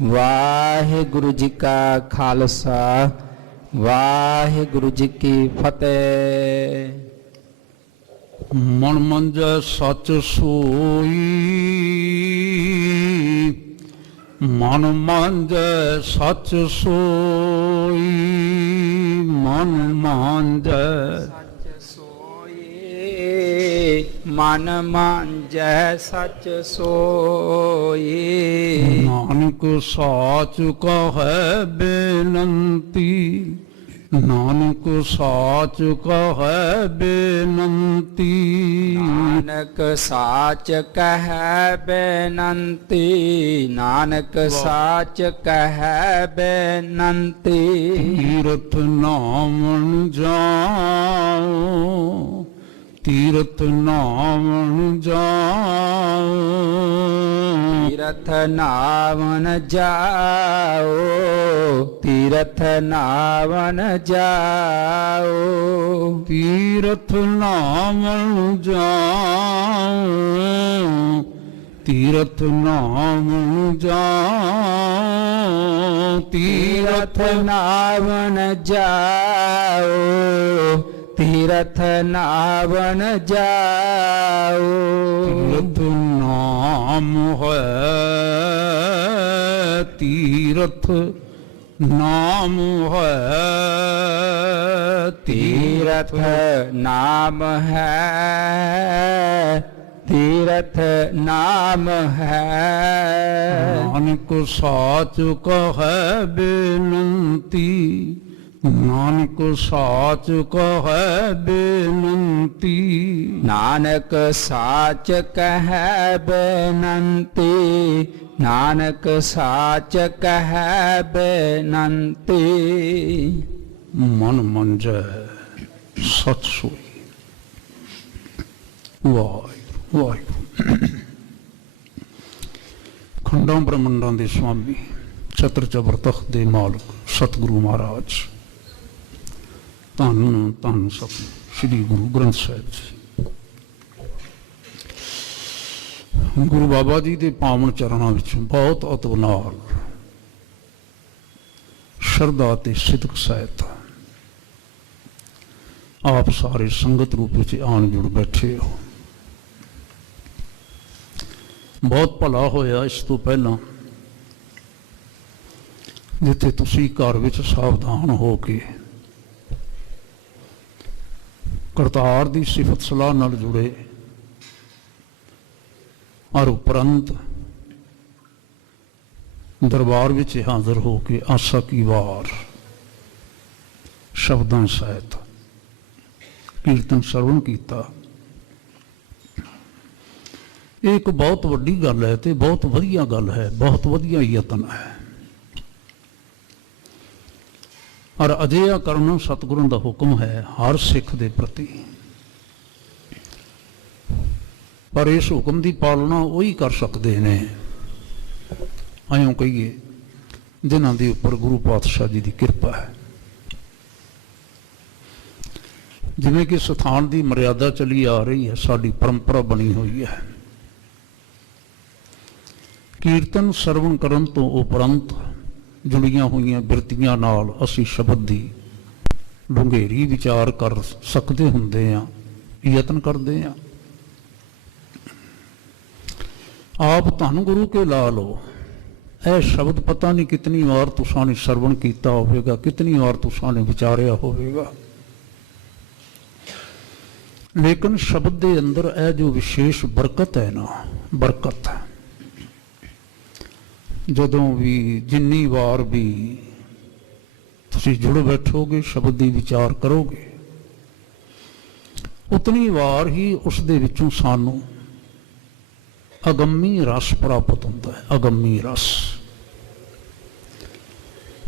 वाहिगुरु जी का खालसा वाहिगुरु जी की फतेह। मन मंजै सच सोई, मन मांजै सच सोई, मन मांजै मन मांजै सच सोई। नानक साच कहै बेनंती, नानक साच कहै बेनंती। नानक साच कहै बेनंती, नानक साच कहै बेनंती। तीरथ नामन जाओ, तीरथ नामन जाओ, तीरथ नावन जाओ, तीरथ नावन जाओ। तीरथ नामन जाओ, तीरथ नामन जाओ, तीरथ नावन जाओ, तीरथ नावन जाओ। तीरथ नाम है, तीरथ नाम है, तीरथ नाम है, तीरथ नाम है। नानक साच कहै बेनंती, नानक साच कहै बेनंती। नानक साच कहै बेनंती, नानक साच कहै बेनंती। मन मंजै सच सोई। वाहिगुरू वाहिगुरू। खंडां ब्रह्मंडां दे स्वामी छत्र चबर तख्त दे मालक सतगुरु महाराज धन धन सतगुरु श्री गुरु ग्रंथ साहिब जी। गुरु बाबा जी के पावन चरणों में बहुत अतुल नाल शरधा ते सिदक सहित आप सारे संगत रूप में आन जुड़ बैठे हो। बहुत भला होया इस तो पहला जिथे तुसी घर विच सावधान हो के करतार दी सिफत सलाह नाल जुड़े और उपरंत दरबार विच हाजिर हो के आशा की वार शब्दां सहित कीर्तन श्रवण किया। एक बहुत वड्डी गल है तो बहुत वधिया गल है, बहुत वधिया यतन है। और अजिहा करना सतगुरों का हुक्म है हर सिख के प्रति। पर इस हुक्म की पालना वही कर सकते हैं आयों कहिए जिन्हों के उपर गुरु पातशाह जी की कृपा है। जिमें कि स्थान की मर्यादा चली आ रही है, साड़ी परंपरा बनी हुई है। कीर्तन सरवण करन तो उपरंत जुड़िया हुई बिरतियां नाल असी शब्द की डूंघेरी विचार कर सकते हुंदे हां, यतन करते हैं। आप धन गुरु के ला लो, यह शब्द पता नहीं कितनी बार तुसां ने सरवण किया होगा, कितनी बार तुसां ने विचारिया होगा, लेकिन शब्द के अंदर यह जो विशेष बरकत है ना, बरकत है जदों भी जिन्नी बार भी तुसी जुड़ बैठोगे शब्द की विचार करोगे उतनी बार ही उस दे विचों सानू अगम्मी रस प्राप्त होता है। अगम्मी रस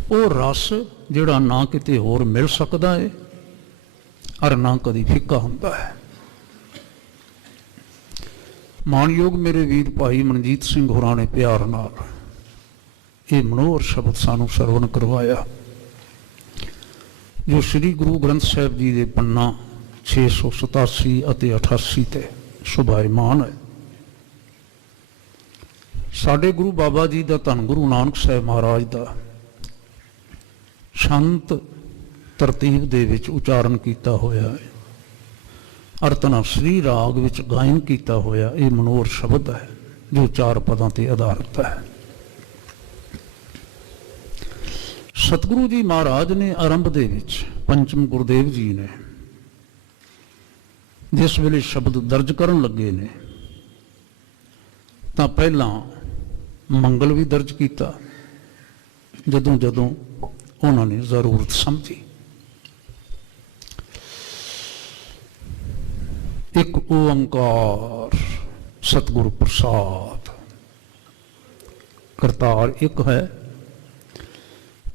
वो रस जिहड़ा ना किते होर मिल सकता है और ना कदी फिक्का होता है। मानयोग मेरे वीर भाई मनजीत सिंह होरां ने प्यार नाल ये मनोहर शब्द सानू सरवण करवाया जो श्री गुरु ग्रंथ साहिब जी के पन्ना 687 और 88 ते सुभायमान है। ਸਾਡੇ ਗੁਰੂ ਬਾਬਾ ਜੀ ਦਾ, ਧੰਨ ਗੁਰੂ ਨਾਨਕ ਸਾਹਿਬ ਮਹਾਰਾਜ ਦਾ ਸ਼ਾਂਤ ਤਰਤੀਬ ਦੇ ਵਿੱਚ ਉਚਾਰਨ ਕੀਤਾ ਹੋਇਆ ਹੈ, ਅਰਤਨਾ ਸ੍ਰੀ ਰਾਗ ਵਿੱਚ ਗਾਇਨ ਕੀਤਾ ਹੋਇਆ ਇਹ ਮਨੋਹਰ ਸ਼ਬਦ ਹੈ ਜੋ 4 ਪਦਾਂ ਤੇ ਆਧਾਰਿਤ ਹੈ। ਸਤਿਗੁਰੂ ਜੀ ਮਹਾਰਾਜ ਨੇ ਆਰੰਭ ਦੇ ਵਿੱਚ, ਪੰਚਮ ਗੁਰਦੇਵ ਜੀ ਨੇ ਜਿਸ ਵੇਲੇ ਸ਼ਬਦ ਦਰਜ ਕਰਨ ਲੱਗੇ ਨੇ ਤਾਂ ਪਹਿਲਾਂ ਮੰਗਲ ਵੀ ਦਰਜ ਕੀਤਾ, ਜਦੋਂ ਜਦੋਂ ਉਹਨਾਂ ਨੇ ਜ਼ਰੂਰਤ ਸਮਝੀ। ਇੱਕ ਓੰਕਾਰ ਸਤਿਗੁਰ ਪ੍ਰਸਾਦ, ਕਰਤਾਰ ਇੱਕ ਹੈ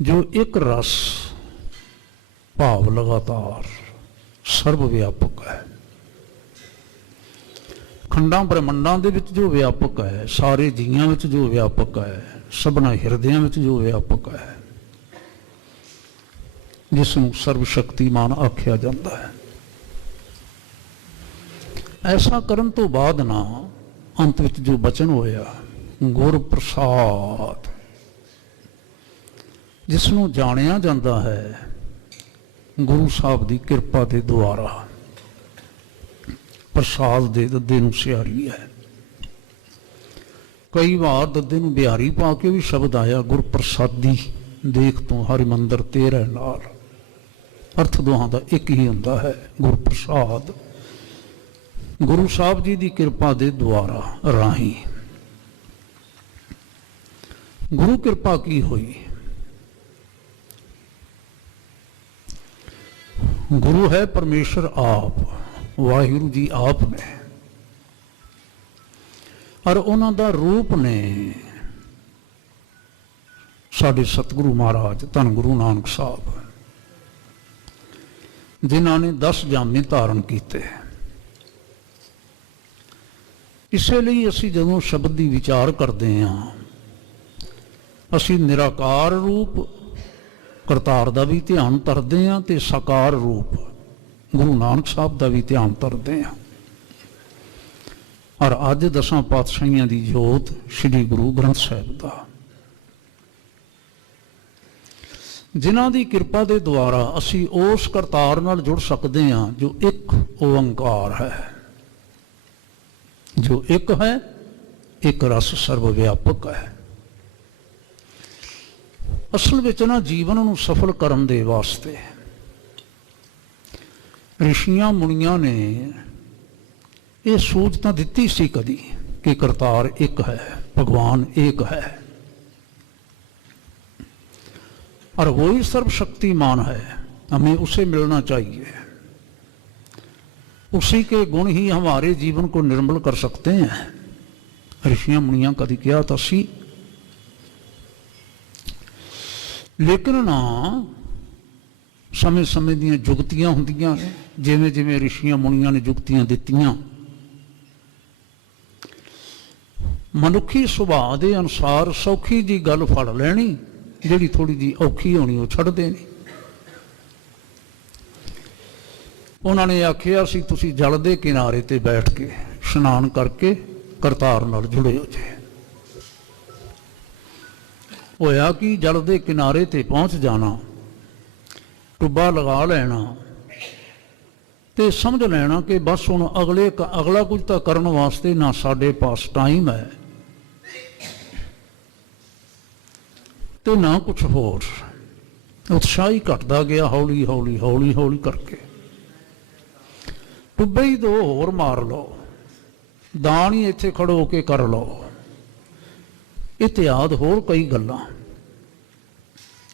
ਜੋ ਇੱਕ ਰਸ ਭਾਵ ਲਗਾਤਾਰ ਸਰਬ ਵਿਆਪਕ ਹੈ, ਖੰਡਾਂ ਬ੍ਰਹਮੰਡਾਂ ਦੇ ਵਿੱਚ ਜੋ ਵਿਆਪਕ ਹੈ, ਸਾਰੇ ਜੀਆਂ ਵਿੱਚ ਜੋ ਵਿਆਪਕ ਹੈ, ਸਭਨਾ ਹਿਰਦਿਆਂ ਵਿੱਚ ਜੋ ਵਿਆਪਕ ਹੈ, ਜਿਸ ਨੂੰ ਸਰਵ ਸ਼ਕਤੀਮਾਨ ਆਖਿਆ ਜਾਂਦਾ ਹੈ। ਐਸਾ ਕਰਨ ਤੋਂ ਬਾਅਦ ਨਾ ਅੰਤ ਵਿੱਚ ਜੋ ਬਚਨ ਹੋਇਆ ਗੁਰ ਪ੍ਰਸਾਦ, ਜਿਸ ਨੂੰ ਜਾਣਿਆ ਜਾਂਦਾ ਹੈ ਗੁਰੂ ਸਾਹਿਬ ਦੀ ਕਿਰਪਾ ਦੇ ਦੁਆਰਾ। ਪ੍ਰਸਾਦ ਦੇ ਦੱਦੇ ਨੂੰ ਸਿਹਾਰੀ ਹੈ, ਕਈ ਵਾਰ ਦੱਦੇ ਨੂੰ ਬਿਹਾਰੀ ਪਾ ਕੇ ਵੀ ਸ਼ਬਦ ਆਇਆ ਗੁਰ ਪ੍ਰਸਾਦੀ ਦੇਖ ਤੋਂ ਹਰਿ ਮੰਦਰ ਤੇਰੇ ਨਾਲ। ਅਰਥ ਦੋਹਾਂ ਦਾ ਇੱਕ ਹੀ ਹੁੰਦਾ ਹੈ, ਗੁਰ ਪ੍ਰਸਾਦ ਗੁਰੂ ਸਾਹਿਬ ਜੀ ਦੀ ਕਿਰਪਾ ਦੇ ਦੁਆਰਾ ਰਾਹੀਂ। ਗੁਰੂ ਕਿਰਪਾ ਕੀ ਹੋਈ? ਗੁਰੂ ਹੈ ਪਰਮੇਸ਼ਰ ਆਪ, ਵਾਹਿਗੁਰੂ ਜੀ ਆਪ ਨੇ, ਔਰ ਉਹਨਾਂ ਦਾ ਰੂਪ ਨੇ ਸਾਡੇ ਸਤਿਗੁਰੂ ਮਹਾਰਾਜ ਧੰਨ ਗੁਰੂ ਨਾਨਕ ਸਾਹਿਬ, ਜਿਨ੍ਹਾਂ ਨੇ 10 ਜਾਮੇ ਧਾਰਨ ਕੀਤੇ। ਇਸੇ ਲਈ ਅਸੀਂ ਜਦੋਂ ਸ਼ਬਦ ਦੀ ਵਿਚਾਰ ਕਰਦੇ ਹਾਂ, ਅਸੀਂ ਨਿਰਾਕਾਰ ਰੂਪ ਕਰਤਾਰ ਦਾ ਵੀ ਧਿਆਨ ਧਰਦੇ ਹਾਂ ਤੇ ਸਾਕਾਰ ਰੂਪ ਗੁਰੂ ਨਾਨਕ ਸਾਹਿਬ ਦਾ ਵੀ ਧਿਆਨ ਧਰਦੇ ਹਾਂ। ਔਰ ਅੱਜ 10 ਪਾਤਸ਼ਾਹੀਆਂ ਦੀ ਜੋਤ ਸ੍ਰੀ ਗੁਰੂ ਗ੍ਰੰਥ ਸਾਹਿਬ ਦਾ, ਜਿਨ੍ਹਾਂ ਦੀ ਕਿਰਪਾ ਦੇ ਦੁਆਰਾ ਅਸੀਂ ਉਸ ਕਰਤਾਰ ਨਾਲ ਜੁੜ ਸਕਦੇ ਹਾਂ ਜੋ ਇੱਕ ਓੰਕਾਰ ਹੈ, ਜੋ ਇੱਕ ਹੈ, ਇੱਕ ਰਸ ਸਰਵ ਵਿਆਪਕ ਹੈ। ਅਸਲ ਵਿੱਚ ਨਾ ਜੀਵਨ ਨੂੰ ਸਫਲ ਕਰਨ ਦੇ ਵਾਸਤੇ ਰਿਸ਼ੀਆਂ ਮੁਨੀਆਂ ਨੇ ਇਹ ਸੋਚ ਤਾਂ ਦਿੱਤੀ ਸੀ ਕਦੀ ਕਿ ਕਰਤਾਰ ਇੱਕ ਹੈ, ਭਗਵਾਨ ਇੱਕ ਹੈ, और वो ही सर्वशक्तिमान है, हमें उसे मिलना चाहिए। उसी के गुण ही हमारे जीवन को निर्मल कर सकते हैं। ऋषियां मुनियां कभी किया था सी, लेकिन ना समय समय ਦੀਆਂ ਜੁਗਤੀਆਂ ਹੁੰਦੀਆਂ ਨੇ, ਜਿਵੇਂ ਜਿਵੇਂ ऋषियां मुनियां ने जुगतियां ਦਿੱਤੀਆਂ, ਮਨੁੱਖੀ ਸੁਭਾਅ ਦੇ ਅਨੁਸਾਰ ਸੌਖੀ ਜੀ ਗੱਲ ਫੜ ਲੈਣੀ, ਜਿਹੜੀ ਥੋੜੀ ਜੀ ਔਖੀ ਹੋਣੀ ਉਹ ਛੱਡਦੇ ਨਹੀਂ। ਉਹਨਾਂ ਨੇ ਆਖਿਆ ਸੀ ਤੁਸੀਂ ਜਲ ਦੇ ਕਿਨਾਰੇ ਤੇ ਬੈਠ ਕੇ ਇਸ਼ਨਾਨ ਕਰਕੇ ਕਰਤਾਰ ਨਾਲ ਜੁੜੇ ਹੋ ਜੇ। ਹੋਇਆ ਕਿ ਜਲ ਦੇ ਕਿਨਾਰੇ ਤੇ ਪਹੁੰਚ ਜਾਣਾ, ਟੁੱਬਾ ਲਗਾ ਲੈਣਾ ਤੇ ਸਮਝ ਲੈਣਾ ਕਿ ਬਸ ਹੁਣ ਅਗਲਾ ਕੁਝ ਤਾਂ ਕਰਨ ਵਾਸਤੇ ਨਾ ਸਾਡੇ ਪਾਸ ਟਾਈਮ ਹੈ ਤੇ ਨਾ ਕੁਛ ਹੋਰ। ਉਤਸ਼ਾਹ ਹੀ ਘਟਦਾ ਗਿਆ ਹੌਲੀ ਹੌਲੀ ਹੌਲੀ ਹੌਲੀ ਕਰਕੇ। ਟੁੱਬੇ ਹੀ 2 ਹੋਰ ਮਾਰ ਲਓ, ਦਾਨ ਹੀ ਇੱਥੇ ਖੜੋ ਕੇ ਕਰ ਲਓ, ਇਤਿਆਦ ਹੋਰ ਕਈ ਗੱਲਾਂ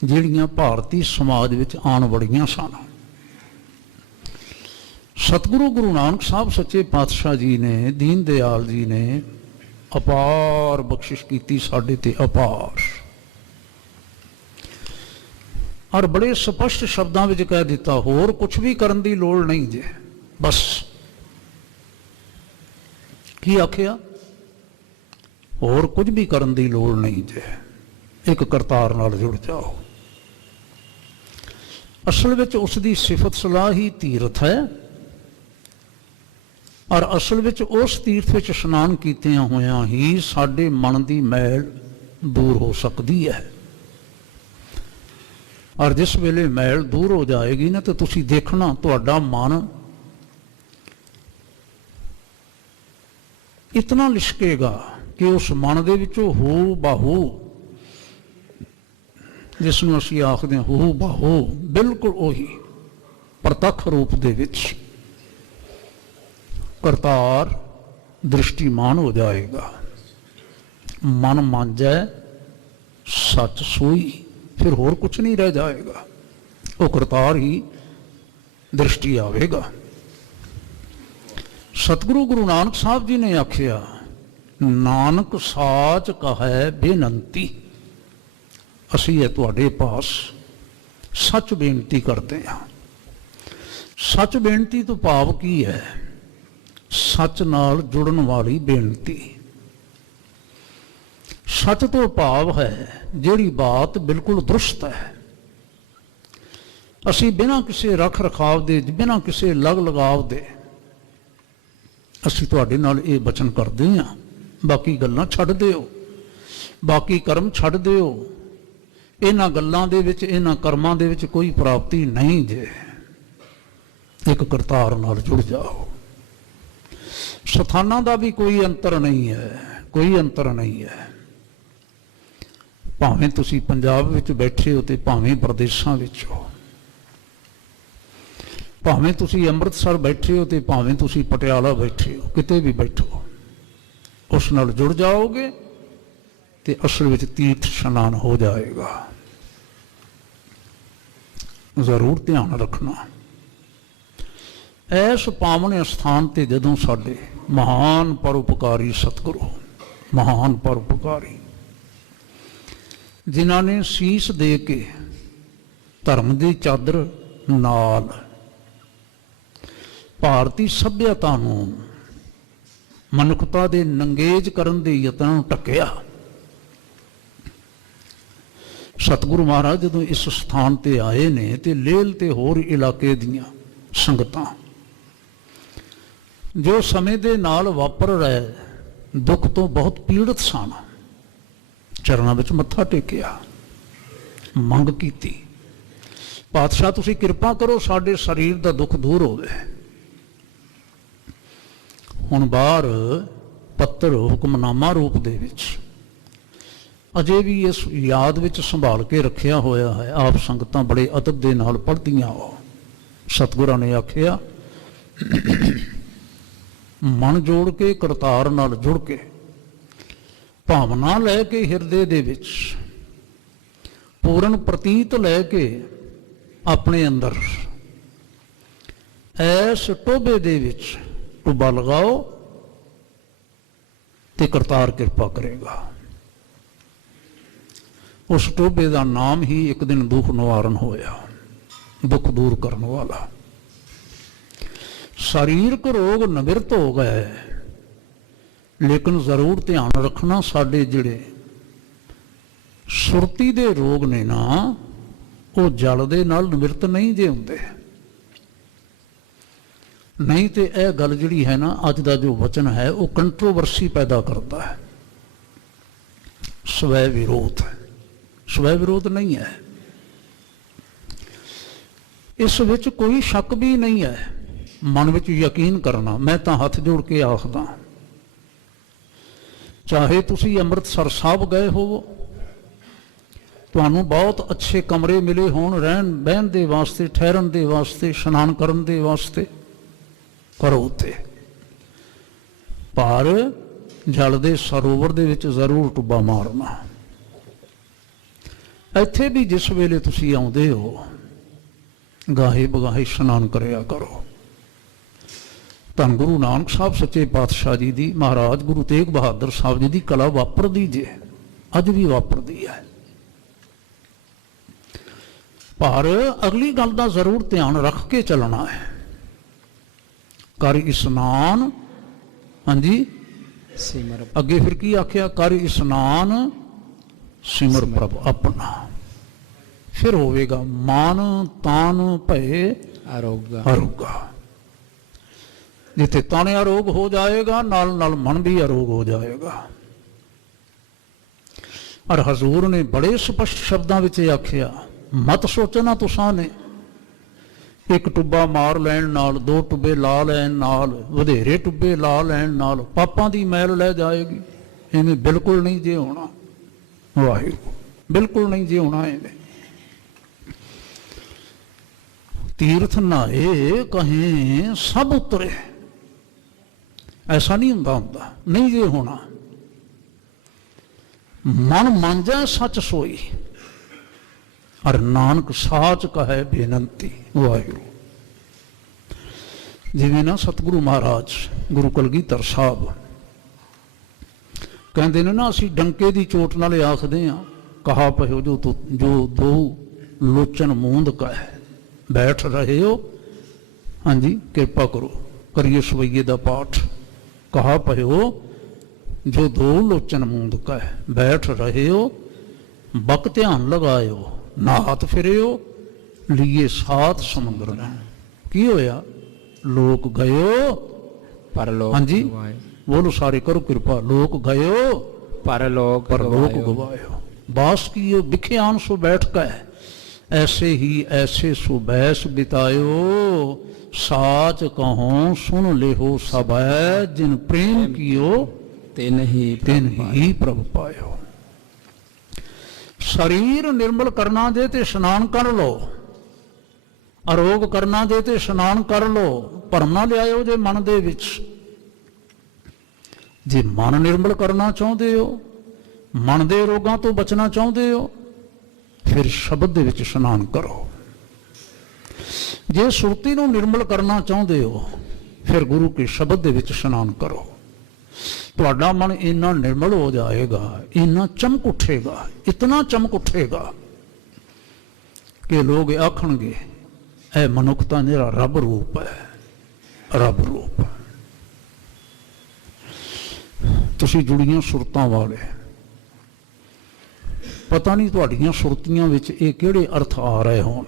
ਜਿਹੜੀਆਂ ਭਾਰਤੀ ਸਮਾਜ ਵਿੱਚ ਆਉਣ ਵੜੀਆਂ ਸਨ। ਸਤਿਗੁਰੂ ਗੁਰੂ ਨਾਨਕ ਸਾਹਿਬ ਸੱਚੇ ਪਾਤਸ਼ਾਹ ਜੀ ਨੇ, ਦੀਨ ਦਿਆਲ ਜੀ ਨੇ ਅਪਾਰ ਬਖਸ਼ਿਸ਼ ਕੀਤੀ ਸਾਡੇ ਤੇ, ਅਪਾਰ। ਔਰ ਬੜੇ ਸਪਸ਼ਟ ਸ਼ਬਦਾਂ ਵਿੱਚ ਕਹਿ ਦਿੱਤਾ, ਹੋਰ ਕੁਛ ਵੀ ਕਰਨ ਦੀ ਲੋੜ ਨਹੀਂ ਜੇ, ਬਸ। ਕੀ ਆਖਿਆ? ਹੋਰ ਕੁਝ ਵੀ ਕਰਨ ਦੀ ਲੋੜ ਨਹੀਂ ਜੇ, ਇੱਕ ਕਰਤਾਰ ਨਾਲ ਜੁੜ ਜਾਓ। ਅਸਲ ਵਿੱਚ ਉਸ ਦੀ ਸਿਫਤ ਸਲਾਹ ਹੀ ਤੀਰਥ ਹੈ, ਔਰ ਅਸਲ ਵਿੱਚ ਉਸ ਤੀਰਥ ਵਿੱਚ ਇਸ਼ਨਾਨ ਕੀਤਿਆਂ ਹੋਇਆਂ ਹੀ ਸਾਡੇ ਮਨ ਦੀ ਮੈਲ ਦੂਰ ਹੋ ਸਕਦੀ ਹੈ। ਔਰ ਜਿਸ ਵੇਲੇ ਮੈਲ ਦੂਰ ਹੋ ਜਾਏਗੀ ਨਾ, ਤਾਂ ਤੁਸੀਂ ਦੇਖਣਾ ਤੁਹਾਡਾ ਮਨ ਇਤਨਾ ਲਿਸ਼ਕੇਗਾ ਕਿ ਉਸ ਮਨ ਦੇ ਵਿੱਚੋਂ ਹੂ ਬਾਹੂ, ਜਿਸ ਨੂੰ ਅਸੀਂ ਆਖਦੇ ਹਾਂ ਹੂ ਬਾਹੂ, ਬਿਲਕੁਲ ਉਹੀ ਪ੍ਰਤੱਖ ਰੂਪ ਦੇ ਵਿੱਚ ਕਰਤਾਰ ਦ੍ਰਿਸ਼ਟੀਮਾਨ ਹੋ ਜਾਏਗਾ। ਮਨ ਮਾਂਜੈ ਸੱਚ ਸੋਈ, ਫਿਰ ਹੋਰ ਕੁਝ ਨਹੀਂ ਰਹਿ ਜਾਏਗਾ, ਉਹ ਕਰਤਾਰ ਹੀ ਦ੍ਰਿਸ਼ਟੀ ਆਵੇਗਾ। ਸਤਿਗੁਰੂ ਗੁਰੂ ਨਾਨਕ ਸਾਹਿਬ ਜੀ ਨੇ ਆਖਿਆ, ਨਾਨਕ ਸਾਚ ਕਹੈ ਬੇਨੰਤੀ। ਅਸੀਂ ਇਹ ਤੁਹਾਡੇ ਪਾਸ ਸੱਚ ਬੇਨਤੀ ਕਰਦੇ ਹਾਂ। ਸੱਚ ਬੇਨਤੀ ਤੋਂ ਭਾਵ ਕੀ ਹੈ? ਸੱਚ ਨਾਲ ਜੁੜਨ ਵਾਲੀ ਬੇਨਤੀ। ਸੱਚ ਤੋਂ ਭਾਵ ਹੈ ਜਿਹੜੀ ਬਾਤ ਬਿਲਕੁਲ ਦਰੁਸਤ ਹੈ। ਅਸੀਂ ਬਿਨਾਂ ਕਿਸੇ ਰੱਖ ਰਖਾਵ ਦੇ, ਬਿਨਾਂ ਕਿਸੇ ਲਗ ਲਗਾਵ ਦੇ ਅਸੀਂ ਤੁਹਾਡੇ ਨਾਲ ਇਹ ਬਚਨ ਕਰਦੇ ਹਾਂ, ਬਾਕੀ ਗੱਲਾਂ ਛੱਡ ਦਿਓ, ਬਾਕੀ ਕਰਮ ਛੱਡ ਦਿਓ। ਇਹਨਾਂ ਗੱਲਾਂ ਦੇ ਵਿੱਚ, ਇਹਨਾਂ ਕਰਮਾਂ ਦੇ ਵਿੱਚ ਕੋਈ ਪ੍ਰਾਪਤੀ ਨਹੀਂ ਜੇ। ਇੱਕ ਕਰਤਾਰ ਨਾਲ ਜੁੜ ਜਾਓ। ਸਥਾਨਾਂ ਦਾ ਵੀ ਕੋਈ ਅੰਤਰ ਨਹੀਂ ਹੈ, ਕੋਈ ਅੰਤਰ ਨਹੀਂ ਹੈ। ਭਾਵੇਂ ਤੁਸੀਂ ਪੰਜਾਬ ਵਿੱਚ ਬੈਠੇ ਹੋ ਤੇ ਭਾਵੇਂ ਪ੍ਰਦੇਸ਼ਾਂ ਵਿੱਚ ਹੋ, ਭਾਵੇਂ ਤੁਸੀਂ ਅੰਮ੍ਰਿਤਸਰ ਬੈਠੇ ਹੋ ਤੇ ਭਾਵੇਂ ਤੁਸੀਂ ਪਟਿਆਲਾ ਬੈਠੇ ਹੋ, ਕਿਤੇ ਵੀ ਬੈਠੋ, ਉਸ ਨਾਲ ਜੁੜ ਜਾਓਗੇ ਤੇ ਅਸਲ ਵਿੱਚ ਤੀਰਥ ਇਸ਼ਨਾਨ ਹੋ ਜਾਏਗਾ। ਜ਼ਰੂਰ ਧਿਆਨ ਰੱਖਣਾ। ਇਸ ਪਾਵਨ ਸਥਾਨ ਤੇ ਜਦੋਂ ਸਾਡੇ ਮਹਾਨ ਪਰਉਪਕਾਰੀ ਸਤਿਗੁਰੂ, ਮਹਾਨ ਪਰਉਪਕਾਰੀ, ਜਿਨ੍ਹਾਂ ਨੇ ਸੀਸ ਦੇ ਕੇ ਧਰਮ ਦੀ ਚਾਦਰ ਨਾਲ ਭਾਰਤੀ ਸੱਭਿਅਤਾ ਨੂੰ, ਮਨੁੱਖਤਾ ਦੇ ਨੰਗੇਜ ਕਰਨ ਦੇ ਯਤਨਾਂ ਨੂੰ ਢੱਕਿਆ। ਸਤਿਗੁਰੂ ਮਹਾਰਾਜ ਜਦੋਂ ਇਸ ਸਥਾਨ ਤੇ ਆਏ ਨੇ ਤੇ ਲੇਲ ਤੇ ਹੋਰ ਇਲਾਕੇ ਦੀਆਂ ਸੰਗਤਾਂ ਜੋ ਸਮੇਂ ਦੇ ਨਾਲ ਵਾਪਰ ਰਹੇ ਦੁੱਖ ਤੋਂ ਬਹੁਤ ਪੀੜਤ ਸਨ, ਚਰਨਾਂ ਵਿੱਚ ਮੱਥਾ ਟੇਕਿਆ, ਮੰਗ ਕੀਤੀ, ਪਾਤਸ਼ਾਹ ਤੁਸੀਂ ਕਿਰਪਾ ਕਰੋ ਸਾਡੇ ਸਰੀਰ ਦਾ ਦੁੱਖ ਦੂਰ ਹੋਵੇ। ਹੁਣ ਬਾਹਰ ਪੱਤਰ ਹੁਕਮਨਾਮਾ ਰੂਪ ਦੇ ਵਿੱਚ ਅਜੇ ਵੀ ਇਸ ਯਾਦ ਵਿੱਚ ਸੰਭਾਲ ਕੇ ਰੱਖਿਆ ਹੋਇਆ ਹੈ। ਆਪ ਸੰਗਤਾਂ ਬੜੇ ਅਦਬ ਦੇ ਨਾਲ ਪੜ੍ਹਦੀਆਂ ਹੋ। ਸਤਿਗੁਰਾਂ ਨੇ ਆਖਿਆ, ਮਨ ਜੋੜ ਕੇ ਕਰਤਾਰ ਨਾਲ ਜੁੜ ਕੇ ਭਾਵਨਾ ਲੈ ਕੇ ਹਿਰਦੇ ਦੇ ਵਿੱਚ ਪੂਰਨ ਪ੍ਰਤੀਤ ਲੈ ਕੇ ਆਪਣੇ ਅੰਦਰ ਐਸ ਟੋਭੇ ਦੇ ਵਿੱਚ ਟੁੱਬਾ ਲਗਾਓ ਤੇ ਕਰਤਾਰ ਕਿਰਪਾ ਕਰੇਗਾ। ਉਸ ਟੋਭੇ ਦਾ ਨਾਮ ਹੀ ਇੱਕ ਦਿਨ ਦੁੱਖ ਨਿਵਾਰਨ ਹੋਇਆ, ਦੁੱਖ ਦੂਰ ਕਰਨ ਵਾਲਾ। ਸਰੀਰਕ ਰੋਗ ਨਿਵਰਤ ਹੋ ਗਏ, ਲੇਕਿਨ ਜ਼ਰੂਰ ਧਿਆਨ ਰੱਖਣਾ ਸਾਡੇ ਜਿਹੜੇ ਸੁਰਤੀ ਦੇ ਰੋਗ ਨੇ ਨਾ, ਉਹ ਜਲ ਦੇ ਨਾਲ ਨਿਵਰਤ ਨਹੀਂ ਜੇ ਹੁੰਦੇ। ਨਹੀਂ ਤੇ ਇਹ ਗੱਲ ਜਿਹੜੀ ਹੈ ਨਾ, ਅੱਜ ਦਾ ਜੋ ਵਚਨ ਹੈ ਉਹ ਕੰਟਰੋਵਰਸੀ ਪੈਦਾ ਕਰਦਾ ਹੈ। ਸਵੈ ਵਿਰੋਧ, ਸਵੈ ਵਿਰੋਧ ਨਹੀਂ ਹੈ, ਇਸ ਵਿੱਚ ਕੋਈ ਸ਼ੱਕ ਵੀ ਨਹੀਂ ਹੈ। ਮਨ ਵਿੱਚ ਯਕੀਨ ਕਰਨਾ। ਮੈਂ ਤਾਂ ਹੱਥ ਜੋੜ ਕੇ ਆਖਦਾ, ਚਾਹੇ ਤੁਸੀਂ ਅੰਮ੍ਰਿਤਸਰ ਸਾਹਿਬ ਗਏ ਹੋਵੋ, ਤੁਹਾਨੂੰ ਬਹੁਤ ਅੱਛੇ ਕਮਰੇ ਮਿਲੇ ਹੋਣ ਰਹਿਣ ਬਹਿਣ ਦੇ ਵਾਸਤੇ, ਠਹਿਰਨ ਦੇ ਵਾਸਤੇ, ਇਸ਼ਨਾਨ ਕਰਨ ਦੇ ਵਾਸਤੇ, ਕਰੋ ਉੱਤੇ, ਪਰ ਜਲ ਦੇ ਸਰੋਵਰ ਦੇ ਵਿੱਚ ਜ਼ਰੂਰ ਟੁੱਬਾ ਮਾਰਨਾ। ਇੱਥੇ ਵੀ ਜਿਸ ਵੇਲੇ ਤੁਸੀਂ ਆਉਂਦੇ ਹੋ, ਗਾਹੇ ਬਗਾਹੇ ਇਸ਼ਨਾਨ ਕਰਿਆ ਕਰੋ। ਧੰਨ ਗੁਰੂ ਨਾਨਕ ਸਾਹਿਬ ਸੱਚੇ ਪਾਤਸ਼ਾਹ ਜੀ ਦੀ, ਮਹਾਰਾਜ ਗੁਰੂ ਤੇਗ ਬਹਾਦਰ ਸਾਹਿਬ ਜੀ ਦੀ ਕਲਾ ਵਾਪਰਦੀ ਜੇ, ਅੱਜ ਵੀ ਵਾਪਰਦੀ ਹੈ। ਪਰ ਅਗਲੀ ਗੱਲ ਦਾ ਜ਼ਰੂਰ ਧਿਆਨ ਰੱਖ ਕੇ ਚੱਲਣਾ ਹੈ। ਕਰ ਇਸ਼ਨਾਨ, ਹਾਂਜੀ ਸਿਮਰ, ਅੱਗੇ ਫਿਰ ਕੀ ਆਖਿਆ? ਕਰ ਇਸ਼ਨਾਨ ਸਿਮਰ ਪ੍ਰਭ ਆਪਣਾ। ਫਿਰ ਹੋਵੇਗਾ ਮਨ ਤਨ ਭਏ ਆਰੋਗਾ। ਆਰੋਗਾ। जिथे तन अरोग हो जाएगा नाल नाल मन भी अरोग हो जाएगा। और हजूर ने बड़े स्पष्ट शब्दों में आखिया, मत सोचना तुसां ने एक टुब्बा मार लैन नाल, दो टुब्बे ला लैन नाल, वधेरे टुब्बे ला लैन नाल पापां दी मैल लै जाएगी। इवें बिल्कुल नहीं जे होना, वाहिगुरू बिल्कुल नहीं जे होना। इवें तीर्थ नहाए कहें सब उतरे, ऐसा नहीं हुंदा, नहीं जे होना। मन मांझा सच सोई, और नानक साच कहे बेनंती। वाहिगुरू जिवें ना सतगुरु महाराज गुरु कलगीधर साहब कहते ने ना, असीं डंके की चोट नाल आखदे हां, कहा पयो जो दो लोचन मूंद कह बैठ रहे हो। हाँ जी, कृपा करो करिए सवैये का पाठ। कहा पयो जो दो लोचन मूंद कह बैठ रहे हो, बक ध्यान लगायो नाहत फिरियो, लिए सात समुद्र ने। की होया? लोक गयो परलोक। हाँ जी बोलो सारे, करो कृपा। लोक गयो परलोक गवायो। बास की बिख्यान सो बैठ कर ऐसे ही ऐसे सुबैस बितायो, साच कहो सुन लेहो सबै, जिन प्रेम कियो तिन ही प्रभु पायो। शरीर निर्मल करना जे ते स्नान कर लो, अरोग करना जे ते स्नान कर लो, भरम ना लियाओ जे मन दे विच। जे मन निर्मल करना चाहते हो, मन दे रोगों तो बचना चाहते हो, फिर शब्द दे विच स्नान करो। जे सुरती नूं निर्मल करना चाहते हो, फिर गुरु के शब्द दे विच स्नान करो। तुहाडा मन इन्ना निर्मल हो जाएगा, इन्ना चमक उठेगा, इतना चमक उठेगा कि लोग आखणगे ए मनुख तां निरा रब रूप है, रब रूप। तुसीं जुड़ियां सुरतां वाले, पता नहीं तुहाड़ियां सुरतियां विच ये किहड़े अर्थ आ रहे होण।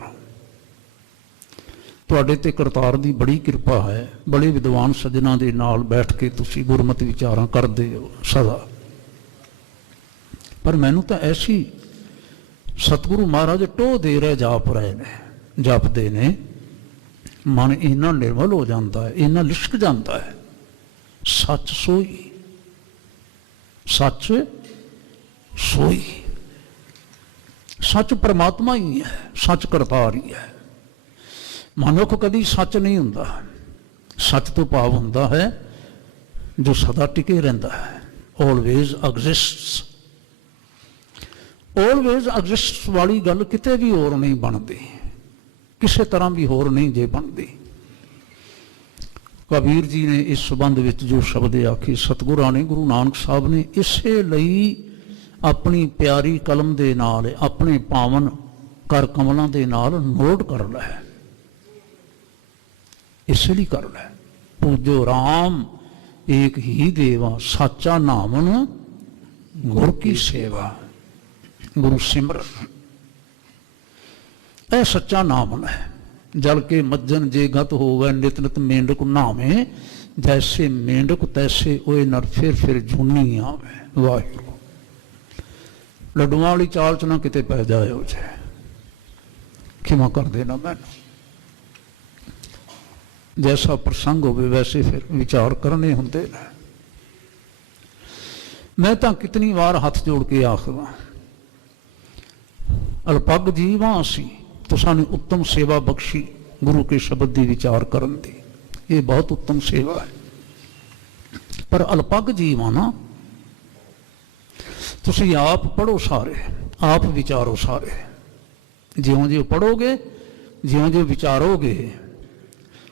तुहाडे ते करतार दी बड़ी कृपा है, बड़े विद्वान सज्जनां दे नाल बैठ के तुसीं गुरमत विचारां करदे हो सदा। पर मैनूं तां ऐसी सतगुरु महाराज टोह दे रहे जाप रहे ने, जपदे ने, मन इन्ना निर्मल हो जाता है, इन्ना लिशक जाता है। सच सोई, सच सोई। सच परमात्मा ही है, सच करतार ही है। मनुख कभी सच नहीं हुंदा। सच तो भाव हुंदा है जो सदा टिके रहता है, ऑलवेज एग्जिस्ट्स। ऑलवेज एग्जिस्ट्स वाली गल किते भी होर नहीं बनती, किसी तरह भी होर नहीं जे बनती। कबीर जी ने इस संबंध में जो शब्द आखी, सतगुरां ने, गुरु नानक साहब ने इसे लई अपनी प्यारी कलम दे नाल, अपने पावन कर कमलों के नाल नोट कर लै, इसलिए कर लै। पूजो राम एक ही देवा, साचा नामन गुर की सेवा। गुरु सिमरन यह सच्चा नामन है। जल के मज्जन जे गत होवे, नित नित मेंढक नहावे, जैसे मेंढक तैसे ओए नर फिर जूनी आवे। वाहिगुरू लड्डुआं वाली चाल च ना किते पै जाए हो जाए, खिमा कर देना मैनू। जैसा प्रसंग हो वैसे फिर विचार करने होंदे ने। मैं तो कितनी बार हाथ जोड़ के आखदा, अल्पग जीवां असी, तो सानू उत्तम सेवा बख्शी गुरु के शब्द की विचार करन दी। ये बहुत उत्तम सेवा है। पर अल्पग जीवां ना, तुसी आप पढ़ो सारे, आप विचारो सारे। ज्यों ज्यों पढ़ोगे, ज्यों ज्यों विचारोगे,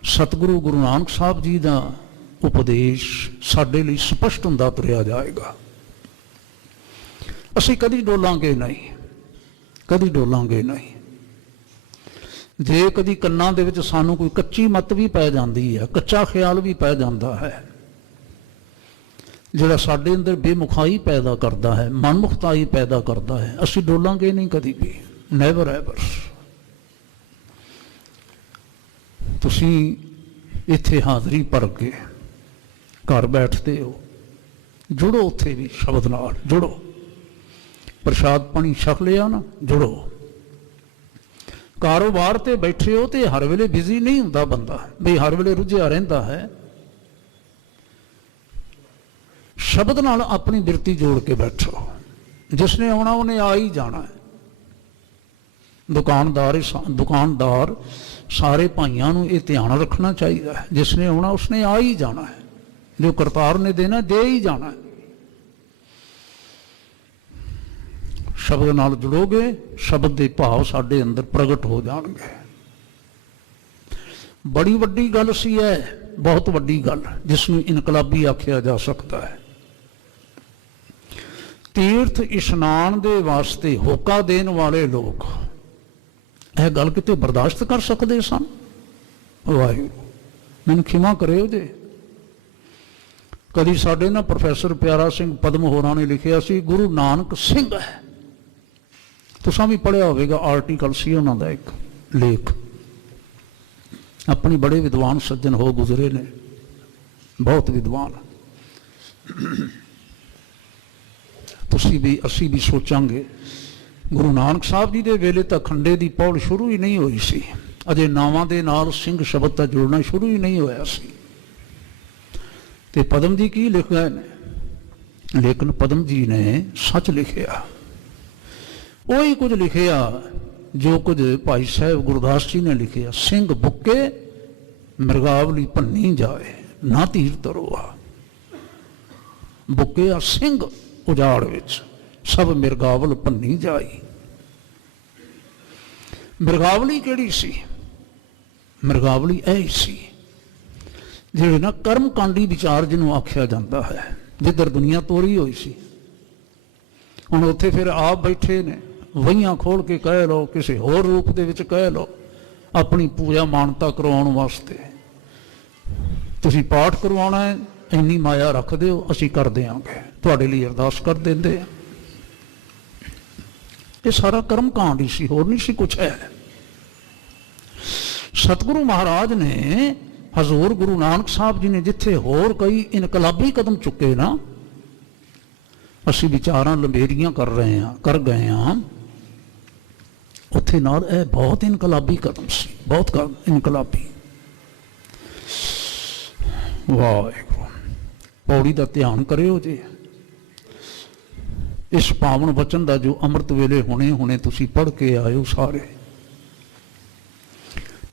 सतगुरु गुरु नानक साहब जी का उपदेश साडे लई स्पष्ट हुंदा तुरिया जाएगा। असीं कदी डोलांगे नहीं, कदी डोलांगे नहीं। जे कदी कन्नां दे विच सानू कोई कच्ची मत भी पै जांदी है, कच्चा ख्याल भी पै जांदा है, जिहड़ा साडे अंदर बेमुखाई पैदा करता है, मनमुखताई पैदा करता है, असीं डोलांगे नहीं कदी भी, नैवर एवर। तुसीं ਇੱਥੇ ਹਾਜ਼ਰੀ ਭਰ ਕੇ ਘਰ ਬੈਠਦੇ ਹੋ, ਜੁੜੋ ਉੱਥੇ ਵੀ ਸ਼ਬਦ ਨਾਲ ਜੁੜੋ। ਪ੍ਰਸ਼ਾਦ ਪਾਣੀ ਛਕ ਲਿਆ ਨਾ, ਜੁੜੋ। ਕਾਰੋਬਾਰ ਤੇ ਬੈਠੇ ਹੋ ਤੇ ਹਰ ਵੇਲੇ ਬਿਜ਼ੀ ਨਹੀਂ ਹੁੰਦਾ ਬੰਦਾ, ਵੀ ਹਰ ਵੇਲੇ ਰੁੱਝਿਆ ਰਹਿੰਦਾ ਹੈ। ਸ਼ਬਦ ਨਾਲ ਆਪਣੀ ਬਿਰਤੀ ਜੋੜ ਕੇ ਬੈਠੋ। ਜਿਸਨੇ ਆਉਣਾ ਉਹਨੇ ਆ ਹੀ ਜਾਣਾ ਹੈ। ਦੁਕਾਨਦਾਰ ਸਾਰੇ ਭਾਈਆਂ ਨੂੰ ਇਹ ਧਿਆਨ ਰੱਖਣਾ ਚਾਹੀਦਾ ਹੈ, ਜਿਸਨੇ ਆਉਣਾ ਉਸਨੇ ਆ ਹੀ ਜਾਣਾ ਹੈ। ਜੋ ਕਰਤਾਰ ਨੇ ਦੇਣਾ ਦੇ ਹੀ ਜਾਣਾ ਹੈ। ਸ਼ਬਦ ਨਾਲ ਜੁੜੋਗੇ, ਸ਼ਬਦ ਦੇ ਭਾਵ ਸਾਡੇ ਅੰਦਰ ਪ੍ਰਗਟ ਹੋ ਜਾਣਗੇ। ਬੜੀ ਵੱਡੀ ਗੱਲ ਸੀ ਹੈ, ਬਹੁਤ ਵੱਡੀ ਗੱਲ, ਜਿਸ ਨੂੰ ਇਨਕਲਾਬੀ ਆਖਿਆ ਜਾ ਸਕਦਾ ਹੈ। ਤੀਰਥ ਇਸ਼ਨਾਨ ਦੇ ਵਾਸਤੇ ਹੋਕਾ ਦੇਣ ਵਾਲੇ ਲੋਕ ਇਹ ਗੱਲ ਕਿਤੇ ਬਰਦਾਸ਼ਤ ਕਰ ਸਕਦੇ ਸਨ? ਵਾਹਿਗੁਰੂ ਮੈਨੂੰ ਖਿਮਾ ਕਰਿਓ ਜੇ। ਕਦੀ ਸਾਡੇ ਨਾ ਪ੍ਰੋਫੈਸਰ ਪਿਆਰਾ ਸਿੰਘ ਪਦਮ ਹੋਰਾਂ ਨੇ ਲਿਖਿਆ ਸੀ, ਗੁਰੂ ਨਾਨਕ ਸਿੰਘ ਹੈ। ਤੁਸੀਂ ਵੀ ਪੜ੍ਹਿਆ ਹੋਵੇਗਾ, ਆਰਟੀਕਲ ਸੀ ਉਹਨਾਂ ਦਾ ਇੱਕ ਲੇਖ। ਆਪਣੀ ਬੜੇ ਵਿਦਵਾਨ ਸੱਜਣ ਹੋ ਗੁਜ਼ਰੇ ਨੇ, ਬਹੁਤ ਵਿਦਵਾਨ। ਤੁਸੀਂ ਵੀ ਅਸੀਂ ਵੀ ਸੋਚਾਂਗੇ, ਗੁਰੂ ਨਾਨਕ ਸਾਹਿਬ ਜੀ ਦੇ ਵੇਲੇ ਤਾਂ ਖੰਡੇ ਦੀ ਪੌੜ ਸ਼ੁਰੂ ਹੀ ਨਹੀਂ ਹੋਈ ਸੀ, ਅਜੇ ਨਾਵਾਂ ਦੇ ਨਾਲ ਸਿੰਘ ਸ਼ਬਦ ਤਾਂ ਜੁੜਨਾ ਸ਼ੁਰੂ ਹੀ ਨਹੀਂ ਹੋਇਆ ਸੀ। ਤੇ ਪਦਮ ਜੀ ਕੀ ਲਿਖ ਗਏ ਨੇ? ਲੇਕਿਨ ਪਦਮ ਜੀ ਨੇ ਸੱਚ ਲਿਖਿਆ, ਉਹੀ ਕੁਝ ਲਿਖਿਆ ਜੋ ਕੁਝ ਭਾਈ ਸਾਹਿਬ ਗੁਰਦਾਸ ਜੀ ਨੇ ਲਿਖਿਆ। ਸਿੰਘ ਬੁੱਕੇ ਮਿਰਗਾਵਲੀ ਭੰਨੀ ਜਾਏ, ਨਾ ਧੀਰ ਤਰੋਆ। ਬੁੱਕੇ ਆ ਸਿੰਘ ਉਜਾੜ ਵਿੱਚ, ਸਭ ਮਿਰਗਾਵਲ ਭੰਨੀ ਜਾਈ। ਮਿਰਗਾਵਲੀ ਕਿਹੜੀ ਸੀ? ਮਿਰਗਾਵਲੀ ਇਹ ਸੀ ਜਿਹੜੇ ਨਾ ਕਰਮ ਕਾਂਡੀ ਵਿਚਾਰ ਜਿਹਨੂੰ ਆਖਿਆ ਜਾਂਦਾ ਹੈ, ਜਿੱਧਰ ਦੁਨੀਆ ਤੋਰੀ ਹੋਈ ਸੀ। ਹੁਣ ਉੱਥੇ ਫਿਰ ਆਪ ਬੈਠੇ ਨੇ, ਵਹੀਆਂ ਖੋਲ ਕੇ ਕਹਿ ਲਓ, ਕਿਸੇ ਹੋਰ ਰੂਪ ਦੇ ਵਿੱਚ ਕਹਿ ਲਓ, ਆਪਣੀ ਪੂਜਾ ਮਾਨਤਾ ਕਰਵਾਉਣ ਵਾਸਤੇ। ਤੁਸੀਂ ਪਾਠ ਕਰਵਾਉਣਾ ਹੈ, ਇੰਨੀ ਮਾਇਆ ਰੱਖ ਦਿਓ, ਅਸੀਂ ਕਰ ਦਿਆਂਗੇ, ਤੁਹਾਡੇ ਲਈ ਅਰਦਾਸ ਕਰ ਦਿੰਦੇ ਆ। ਇਹ ਸਾਰਾ ਕਰਮ ਕਾਂਡ ਹੀ ਸੀ, ਹੋਰ ਨਹੀਂ ਸੀ ਕੁਛ ਹੈ। ਸਤਿਗੁਰੂ ਮਹਾਰਾਜ ਨੇ, ਹਜ਼ੂਰ ਗੁਰੂ ਨਾਨਕ ਸਾਹਿਬ ਜੀ ਨੇ ਜਿੱਥੇ ਹੋਰ ਕਈ ਇਨਕਲਾਬੀ ਕਦਮ ਚੁੱਕੇ ਨਾ, ਅਸੀਂ ਵਿਚਾਰਾਂ ਲੰਬੇਰੀਆਂ ਕਰ ਗਏ ਹਾਂ, ਉੱਥੇ ਨਾਲ ਇਹ ਬਹੁਤ ਇਨਕਲਾਬੀ ਕਦਮ ਸੀ, ਬਹੁਤ ਇਨਕਲਾਬੀ। ਵਾਹਿਗੁਰੂ ਪੌੜੀ ਦਾ ਧਿਆਨ ਕਰਿਓ ਜੀ। ਇਸ ਪਾਵਨ ਵਚਨ ਦਾ ਜੋ ਅੰਮ੍ਰਿਤ ਵੇਲੇ ਹੁਣੇ ਤੁਸੀਂ ਪੜ੍ਹ ਕੇ ਆਇਓ ਸਾਰੇ।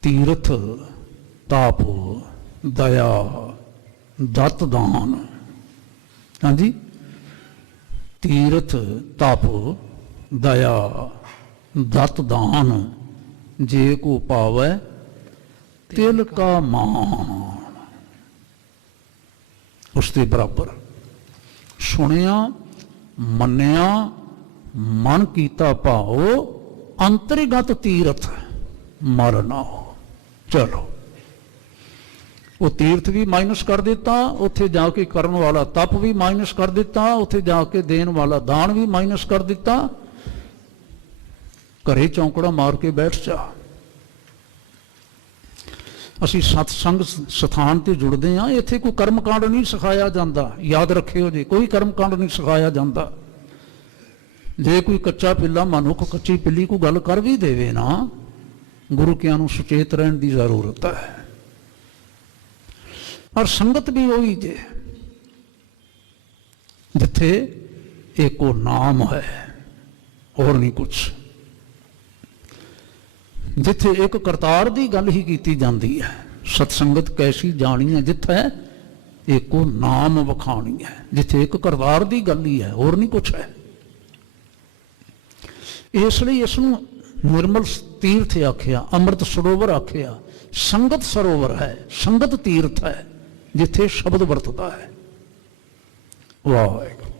ਤੀਰਥ ਤਾਪ ਦਇਆ ਦਤ ਦਾਨ। ਹਾਂਜੀ, ਤੀਰਥ ਤਪ ਦਇਆ ਦਤ ਦਾਨ, ਜੇ ਕੋ ਪਾਵੈ ਤਿਲ ਕਾ ਮਾਨ। ਉਸ ਦੇ ਬਰਾਬਰ ਸੁਣਿਆ ਮੰਨਿਆ ਮਨ ਕੀਤਾ ਭਾਓ, ਅੰਤਰਗਤ ਤੀਰਥ ਮਰ ਨਾ ਹੋ। ਚਲੋ ਉਹ ਤੀਰਥ ਵੀ ਮਾਈਨਸ ਕਰ ਦਿੱਤਾ, ਉੱਥੇ ਜਾ ਕੇ ਕਰਨ ਵਾਲਾ ਤਪ ਵੀ ਮਾਈਨਸ ਕਰ ਦਿੱਤਾ, ਉੱਥੇ ਜਾ ਕੇ ਦੇਣ ਵਾਲਾ ਦਾਨ ਵੀ ਮਾਈਨਸ ਕਰ ਦਿੱਤਾ। ਘਰੇ ਚੌਂਕੜਾ ਮਾਰ ਕੇ ਬੈਠ ਜਾ। ਅਸੀਂ ਸਤਸੰਗ ਸਥਾਨ ਤੇ ਜੁੜਦੇ ਹਾਂ, ਇੱਥੇ ਕੋਈ ਕਰਮਕਾਂਡ ਨਹੀਂ ਸਿਖਾਇਆ ਜਾਂਦਾ, ਯਾਦ ਰੱਖਿਓ ਜੀ, ਕੋਈ ਕਰਮਕਾਂਡ ਨਹੀਂ ਸਿਖਾਇਆ ਜਾਂਦਾ। ਜੇ ਕੋਈ ਕੱਚਾ ਪਿੱਲਾ ਮਨੁੱਖ ਕੱਚੀ ਪਿੱਲੀ ਕੋਈ ਗੱਲ ਕਰ ਵੀ ਦੇਵੇ ਨਾ, ਗੁਰੂ ਕਿਆਂ ਨੂੰ ਸੁਚੇਤ ਰਹਿਣ ਦੀ ਜ਼ਰੂਰਤ ਹੈ। ਔਰ ਸੰਗਤ ਵੀ ਉਹੀ ਜੇ ਜਿੱਥੇ ਏਕੋ ਨਾਮ ਹੈ, ਹੋਰ ਨਹੀਂ ਕੁਛ। ਜਿੱਥੇ ਇੱਕ ਕਰਤਾਰ ਦੀ ਗੱਲ ਹੀ ਕੀਤੀ ਜਾਂਦੀ ਹੈ। ਸਤਸੰਗਤ ਕੈਸੀ ਜਾਣੀ ਹੈ? ਜਿੱਥੇ ਏਕੋ ਨਾਮ ਵਖਾਣੀ ਹੈ, ਜਿੱਥੇ ਇੱਕ ਕਰਤਾਰ ਦੀ ਗੱਲ ਹੀ ਹੈ, ਹੋਰ ਨਹੀਂ ਕੁਛ ਹੈ। ਇਸ ਲਈ ਇਸ ਨੂੰ ਨਿਰਮਲ ਤੀਰਥ ਆਖਿਆ, ਅੰਮ੍ਰਿਤ ਸਰੋਵਰ ਆਖਿਆ। ਸੰਗਤ ਸਰੋਵਰ ਹੈ, ਸੰਗਤ ਤੀਰਥ ਹੈ, ਜਿੱਥੇ ਸ਼ਬਦ ਵਰਤਦਾ ਹੈ। ਵਾਹਿਗੁਰੂ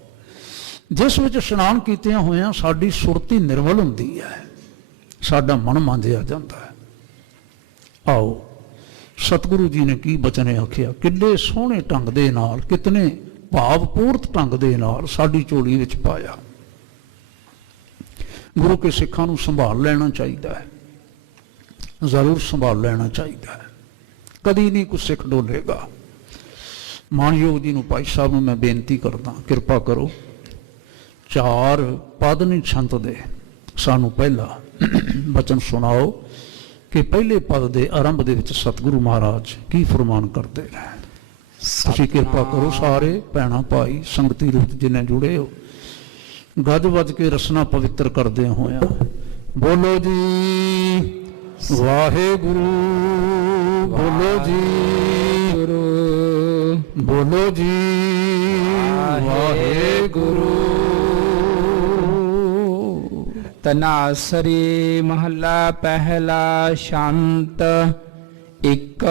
ਜਿਸ ਵਿੱਚ ਇਸ਼ਨਾਨ ਕੀਤਿਆਂ ਹੋਇਆਂ ਸਾਡੀ ਸੁਰਤੀ ਨਿਰਮਲ ਹੁੰਦੀ ਹੈ, ਸਾਡਾ ਮਨ ਮਾਂਜਿਆ ਜਾਂਦਾ ਹੈ। ਆਓ ਸਤਿਗੁਰੂ ਜੀ ਨੇ ਕੀ ਬਚਨ ਆਖਿਆ, ਕਿੰਨੇ ਸੋਹਣੇ ਢੰਗ ਦੇ ਨਾਲ, ਕਿਤਨੇ ਭਾਵਪੂਰਤ ਢੰਗ ਦੇ ਨਾਲ ਸਾਡੀ ਝੋਲੀ ਵਿੱਚ ਪਾਇਆ। ਗੁਰੂ ਕੇ ਸਿੱਖਾਂ ਨੂੰ ਸੰਭਾਲ ਲੈਣਾ ਚਾਹੀਦਾ ਹੈ, ਜ਼ਰੂਰ ਸੰਭਾਲ ਲੈਣਾ ਚਾਹੀਦਾ ਹੈ। ਕਦੀ ਨਹੀਂ ਕੋਈ ਸਿੱਖ ਡੋਲੇਗਾ। ਮਾਨਯੋਗ ਜੀ ਨੂੰ, ਭਾਈ ਸਾਹਿਬ ਨੂੰ ਮੈਂ ਬੇਨਤੀ ਕਰਦਾ, ਕਿਰਪਾ ਕਰੋ, 4 ਪਦ ਨਹੀਂ ਛੰਤ ਦੇ, ਸਾਨੂੰ ਪਹਿਲਾ ਬਚਨ ਸੁਣਾਓ ਕਿ ਪਹਿਲੇ ਪਦ ਦੇ ਆਰੰਭ ਦੇ ਵਿੱਚ ਸਤਿਗੁਰੂ ਮਹਾਰਾਜ ਕੀ ਫਰਮਾਨ ਕਰਦੇ ਨੇ। ਤੁਸੀਂ ਕਿਰਪਾ ਕਰੋ, ਸਾਰੇ ਭੈਣਾਂ ਭਾਈ ਸੰਗਤੀ ਰੂਪ ਜਿੰਨੇ ਜੁੜੇ ਹੋ, ਗੱਜ ਵੱਜ ਕੇ ਰਸਨਾ ਪਵਿੱਤਰ ਕਰਦੇ ਹੋਇਆ ਬੋਲੋ ਜੀ ਵਾਹਿਗੁਰੂ, ਬੋਲੋ ਜੀ ਗੁਰੂ, ਬੋਲੋ ਜੀ ਵਾਹਿਗੁਰੂ। ਤਨਾਸਰੀ ਮਹੱਲਾ ਪਹਿਲਾ। ਸ਼ਾਂਤ ਇੱਕ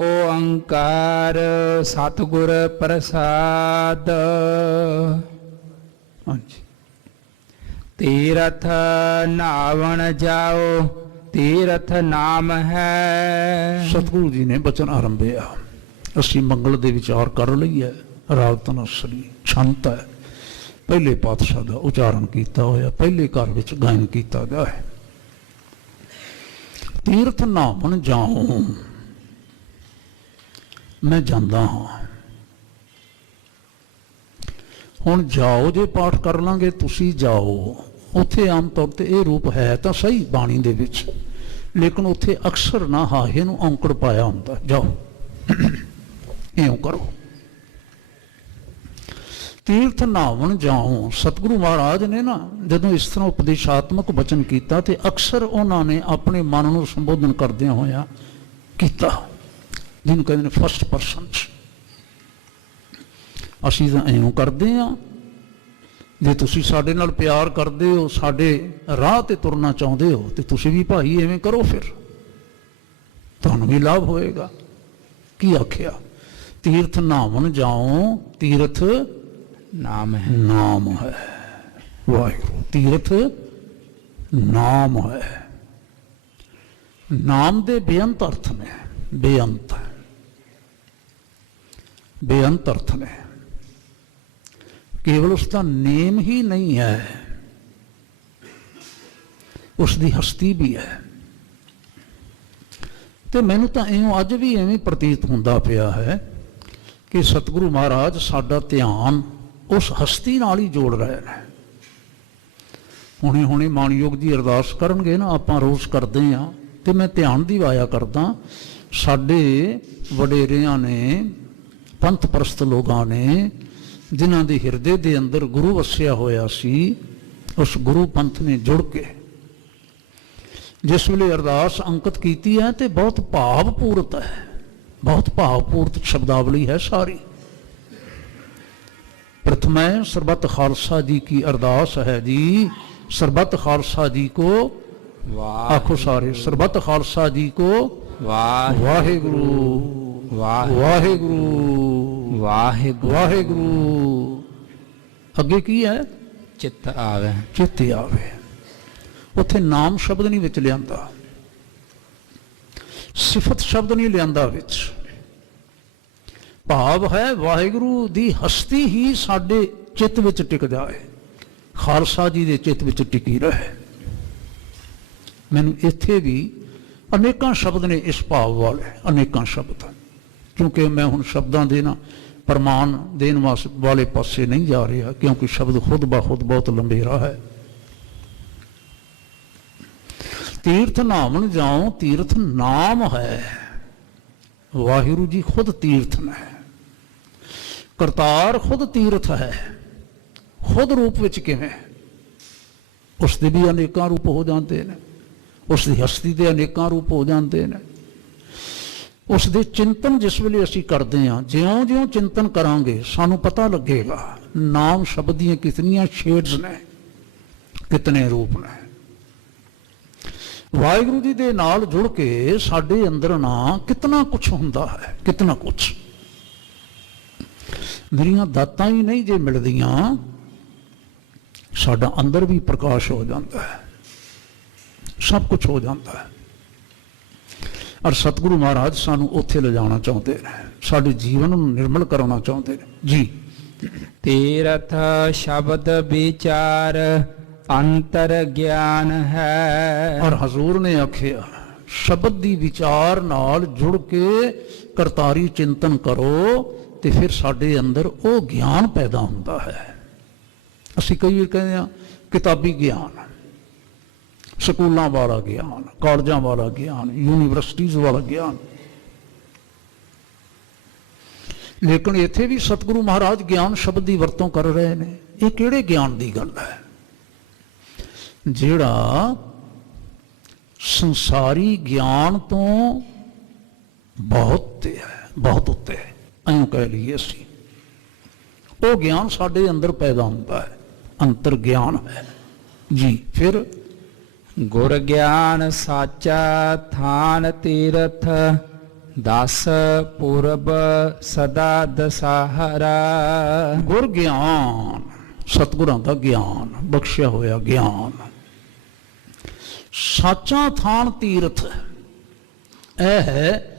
ਓੰਕਾਰ ਸਤਿਗੁਰ ਪ੍ਰਸਾਦ। ਹਾਂਜੀ, ਤੀਰਥ ਨਾਵਣ ਜਾਓ, ਤੀਰਥ ਨਾਮ ਹੈ। ਸਤਿਗੁਰੂ ਜੀ ਨੇ ਬਚਨ ਆਰੰਭਿਆ, ਅਸੀਂ ਮੰਗਲ ਦੇ ਵਿਚਾਰ ਕਰ ਲਈਏ। ਰਾਗ ਤਨਾਸਰੀ ਛੰਤ ਹੈ, ਪਹਿਲੇ ਪਾਤਸ਼ਾਹ ਦਾ ਉਚਾਰਨ ਕੀਤਾ ਹੋਇਆ, ਪਹਿਲੇ ਘਰ ਵਿੱਚ ਗਾਇਨ ਕੀਤਾ ਗਿਆ ਹੈ। ਤੀਰਥ ਨਾਵਣ ਜਾਓ, ਮੈਂ ਜਾਂਦਾ ਹਾਂ। ਹੁਣ ਜਾਓ ਜੇ ਪਾਠ ਕਰ ਲਾਂਗੇ, ਤੁਸੀਂ ਜਾਓ, ਉੱਥੇ ਆਮ ਤੌਰ ਤੇ ਇਹ ਰੂਪ ਹੈ ਤਾਂ ਸਹੀ ਬਾਣੀ ਦੇ ਵਿੱਚ, ਲੇਕਿਨ ਉੱਥੇ ਅਕਸਰ ਨਾ ਹਾਹੇ ਨੂੰ ਔਂਕੜ ਪਾਇਆ ਹੁੰਦਾ, ਜਾਓ ਇਉਂ ਕਰੋ। ਤੀਰਥ ਨਾਵਣ ਜਾਓ, ਸਤਿਗੁਰੂ ਮਹਾਰਾਜ ਨੇ ਨਾ ਜਦੋਂ ਇਸ ਤਰ੍ਹਾਂ ਉਪਦੇਸ਼ਾਤਮਕ ਬਚਨ ਕੀਤਾ ਤੇ ਅਕਸਰ ਉਹਨਾਂ ਨੇ ਆਪਣੇ ਮਨ ਨੂੰ ਸੰਬੋਧਨ ਕਰਦਿਆਂ ਹੋਇਆ ਕੀਤਾ, ਜਿਹਨੂੰ ਕਹਿੰਦੇ ਨੇ ਫਸਟ ਪਰਸਨ 'ਚ। ਅਸੀਂ ਤਾਂ ਇਉਂ ਕਰਦੇ ਹਾਂ, ਜੇ ਤੁਸੀਂ ਸਾਡੇ ਨਾਲ ਪਿਆਰ ਕਰਦੇ ਹੋ, ਸਾਡੇ ਰਾਹ ਤੇ ਤੁਰਨਾ ਚਾਹੁੰਦੇ ਹੋ, ਤੇ ਤੁਸੀਂ ਵੀ ਭਾਈ ਐਵੇਂ ਕਰੋ, ਫਿਰ ਤੁਹਾਨੂੰ ਵੀ ਲਾਭ ਹੋਏਗਾ। ਕੀ ਆਖਿਆ? ਤੀਰਥ ਨਾਵਣ ਜਾਓ, ਤੀਰਥ ਨਾਮ ਹੈ, ਨਾਮ ਹੈ। ਵਾਹਿਗੁਰੂ, ਤੀਰਥ ਨਾਮ ਹੈ। ਨਾਮ ਦੇ ਬੇਅੰਤ ਅਰਥ ਨੇ, ਬੇਅੰਤ ਬੇਅੰਤ ਅਰਥ ਨੇ। ਕੇਵਲ ਉਸ ਦਾ ਨੇਮ ਹੀ ਨਹੀਂ ਹੈ, ਉਸ ਦੀ ਹਸਤੀ ਵੀ ਹੈ। ਤੇ ਮੈਨੂੰ ਤਾਂ ਇਉਂ ਅੱਜ ਵੀ ਐਵੇਂ ਪ੍ਰਤੀਤ ਹੁੰਦਾ ਪਿਆ ਹੈ ਕਿ ਸਤਿਗੁਰੂ ਮਹਾਰਾਜ ਸਾਡਾ ਧਿਆਨ ਉਸ ਹਸਤੀ ਨਾਲ ਹੀ ਜੋੜ ਰਹੇ ਨੇ। ਹੁਣੇ ਹੁਣੇ ਮਾਨਯੋਗ ਜੀ ਅਰਦਾਸ ਕਰਨਗੇ ਨਾ, ਆਪਾਂ ਰੋਜ਼ ਕਰਦੇ ਹਾਂ, ਤੇ ਮੈਂ ਧਿਆਨ ਦੀ ਵਾਇਆ ਕਰਦਾ, ਸਾਡੇ ਵਡੇਰਿਆਂ ਨੇ, ਪੰਥ ਪ੍ਰਸਤ ਲੋਕਾਂ ਨੇ, ਜਿਨ੍ਹਾਂ ਦੇ ਹਿਰਦੇ ਦੇ ਅੰਦਰ ਗੁਰੂ ਵਸਿਆ ਹੋਇਆ ਸੀ, ਉਸ ਗੁਰੂ ਪੰਥ ਨੇ ਜੁੜ ਕੇ ਜਿਸ ਵੇਲੇ ਅਰਦਾਸ ਅੰਕਿਤ ਕੀਤੀ ਹੈ ਤੇ ਬਹੁਤ ਭਾਵਪੂਰਤ ਹੈ, ਬਹੁਤ ਭਾਵਪੂਰਤ ਸ਼ਬਦਾਵਲੀ ਹੈ ਸਾਰੀ। प्रथमै सरबत खालसा जी की अरदास है जी, सरबत खालसा जी को आखो सारे, सरबत खालसा जी को वाहेगुरु वाहेगुरु वाहेगुरु वाहेगुरु। अगे की है? चित्त आवे, चित्त आवे। उत्थे नाम शब्द नहीं विच लिआंदा, सिफत शब्द नहीं लिआंदा विच। भाव है वाहिगुरु दी हस्ती ही साडे चित्त विच टिक जाए, खालसा जी दे चित्त विच टिकी रहे। मैनूं इत्थे भी अनेकां शब्द ने इस भाव वाले, अनेकां शब्द, क्योंकि मैं हुण शब्दां दे ना प्रमाण देण वाले पासे नहीं जा रहा, क्योंकि शब्द खुद ब खुद बहुत लंबेरा है। तीर्थ नामन जाओ, तीर्थ नाम है, वाहिगुरु जी खुद तीर्थ है, करतार खुद तीर्थ है। खुद रूप विच किवें? उसदे भी अनेकां रूप हो जाते हैं, उसकी हस्ती के अनेकां रूप हो जाते हैं। उसदे चिंतन जिस वेले असीं करते हैं, ज्यों ज्यों चिंतन करांगे सानूं पता लगेगा नाम शब्द दीयां कितनियां शेड्स ने, कितने रूप ने। वाहिगुरु जी दे नाल जुड़ के साडे अंदर ना कितना कुछ हुंदा है, कितना कुछ। मेरियां दातां ही नहीं जे मिलदियां, साडा अंदर भी प्रकाश हो जाता है, सब कुछ हो जाता है। और सतगुरु महाराज सानू उत्थे ले जाना चाहते हैं, साडे जीवन नूं निर्मल करना चाहते हैं जी। तीर्थ शब्द विचार अंतर ज्ञान है। और हजूर ने आखिया ਸ਼ਬਦ ਦੀ ਵਿਚਾਰ ਨਾਲ ਜੁੜ ਕੇ ਕਰਤਾਰੀ ਚਿੰਤਨ ਕਰੋ ਤੇ ਫਿਰ ਸਾਡੇ ਅੰਦਰ ਉਹ ਗਿਆਨ ਪੈਦਾ ਹੁੰਦਾ ਹੈ। ਅਸੀਂ ਕਈ ਵਾਰ ਕਹਿੰਦੇ ਹਾਂ ਕਿਤਾਬੀ ਗਿਆਨ, ਸਕੂਲਾਂ ਵਾਲਾ ਗਿਆਨ, ਕਾਲਜਾਂ ਵਾਲਾ ਗਿਆਨ, ਯੂਨੀਵਰਸਿਟੀਜ਼ ਵਾਲਾ ਗਿਆਨ, ਲੇਕਿਨ ਇੱਥੇ ਵੀ ਸਤਿਗੁਰੂ ਮਹਾਰਾਜ ਗਿਆਨ ਸ਼ਬਦ ਦੀ ਵਰਤੋਂ ਕਰ ਰਹੇ ਨੇ। ਇਹ ਕਿਹੜੇ ਗਿਆਨ ਦੀ ਗੱਲ ਹੈ? ਜਿਹੜਾ ਸੰਸਾਰੀ ਗਿਆਨ ਤੋਂ ਬਹੁਤ ਉੱਤੇ ਹੈ, ਬਹੁਤ ਉੱਤੇ ਹੈ, ਐਂ ਕਹਿ ਲਈਏ ਅਸੀਂ। ਉਹ ਗਿਆਨ ਸਾਡੇ ਅੰਦਰ ਪੈਦਾ ਹੁੰਦਾ ਹੈ, ਅੰਤਰ ਗਿਆਨ ਹੈ ਜੀ। ਫਿਰ ਗੁਰ ਗਿਆਨ ਸਾਚਾ ਥਾਨ ਤੀਰਥ, 10 ਪੁਰਬ ਸਦਾ ਦਸਾਹਰਾ। ਗੁਰ ਗਿਆਨ, ਸਤਿਗੁਰਾਂ ਦਾ ਗਿਆਨ, ਬਖਸ਼ਿਆ ਹੋਇਆ ਗਿਆਨ, ਸਾਚਾ ਥਾਨ ਤੀਰਥ, ਇਹ ਹੈ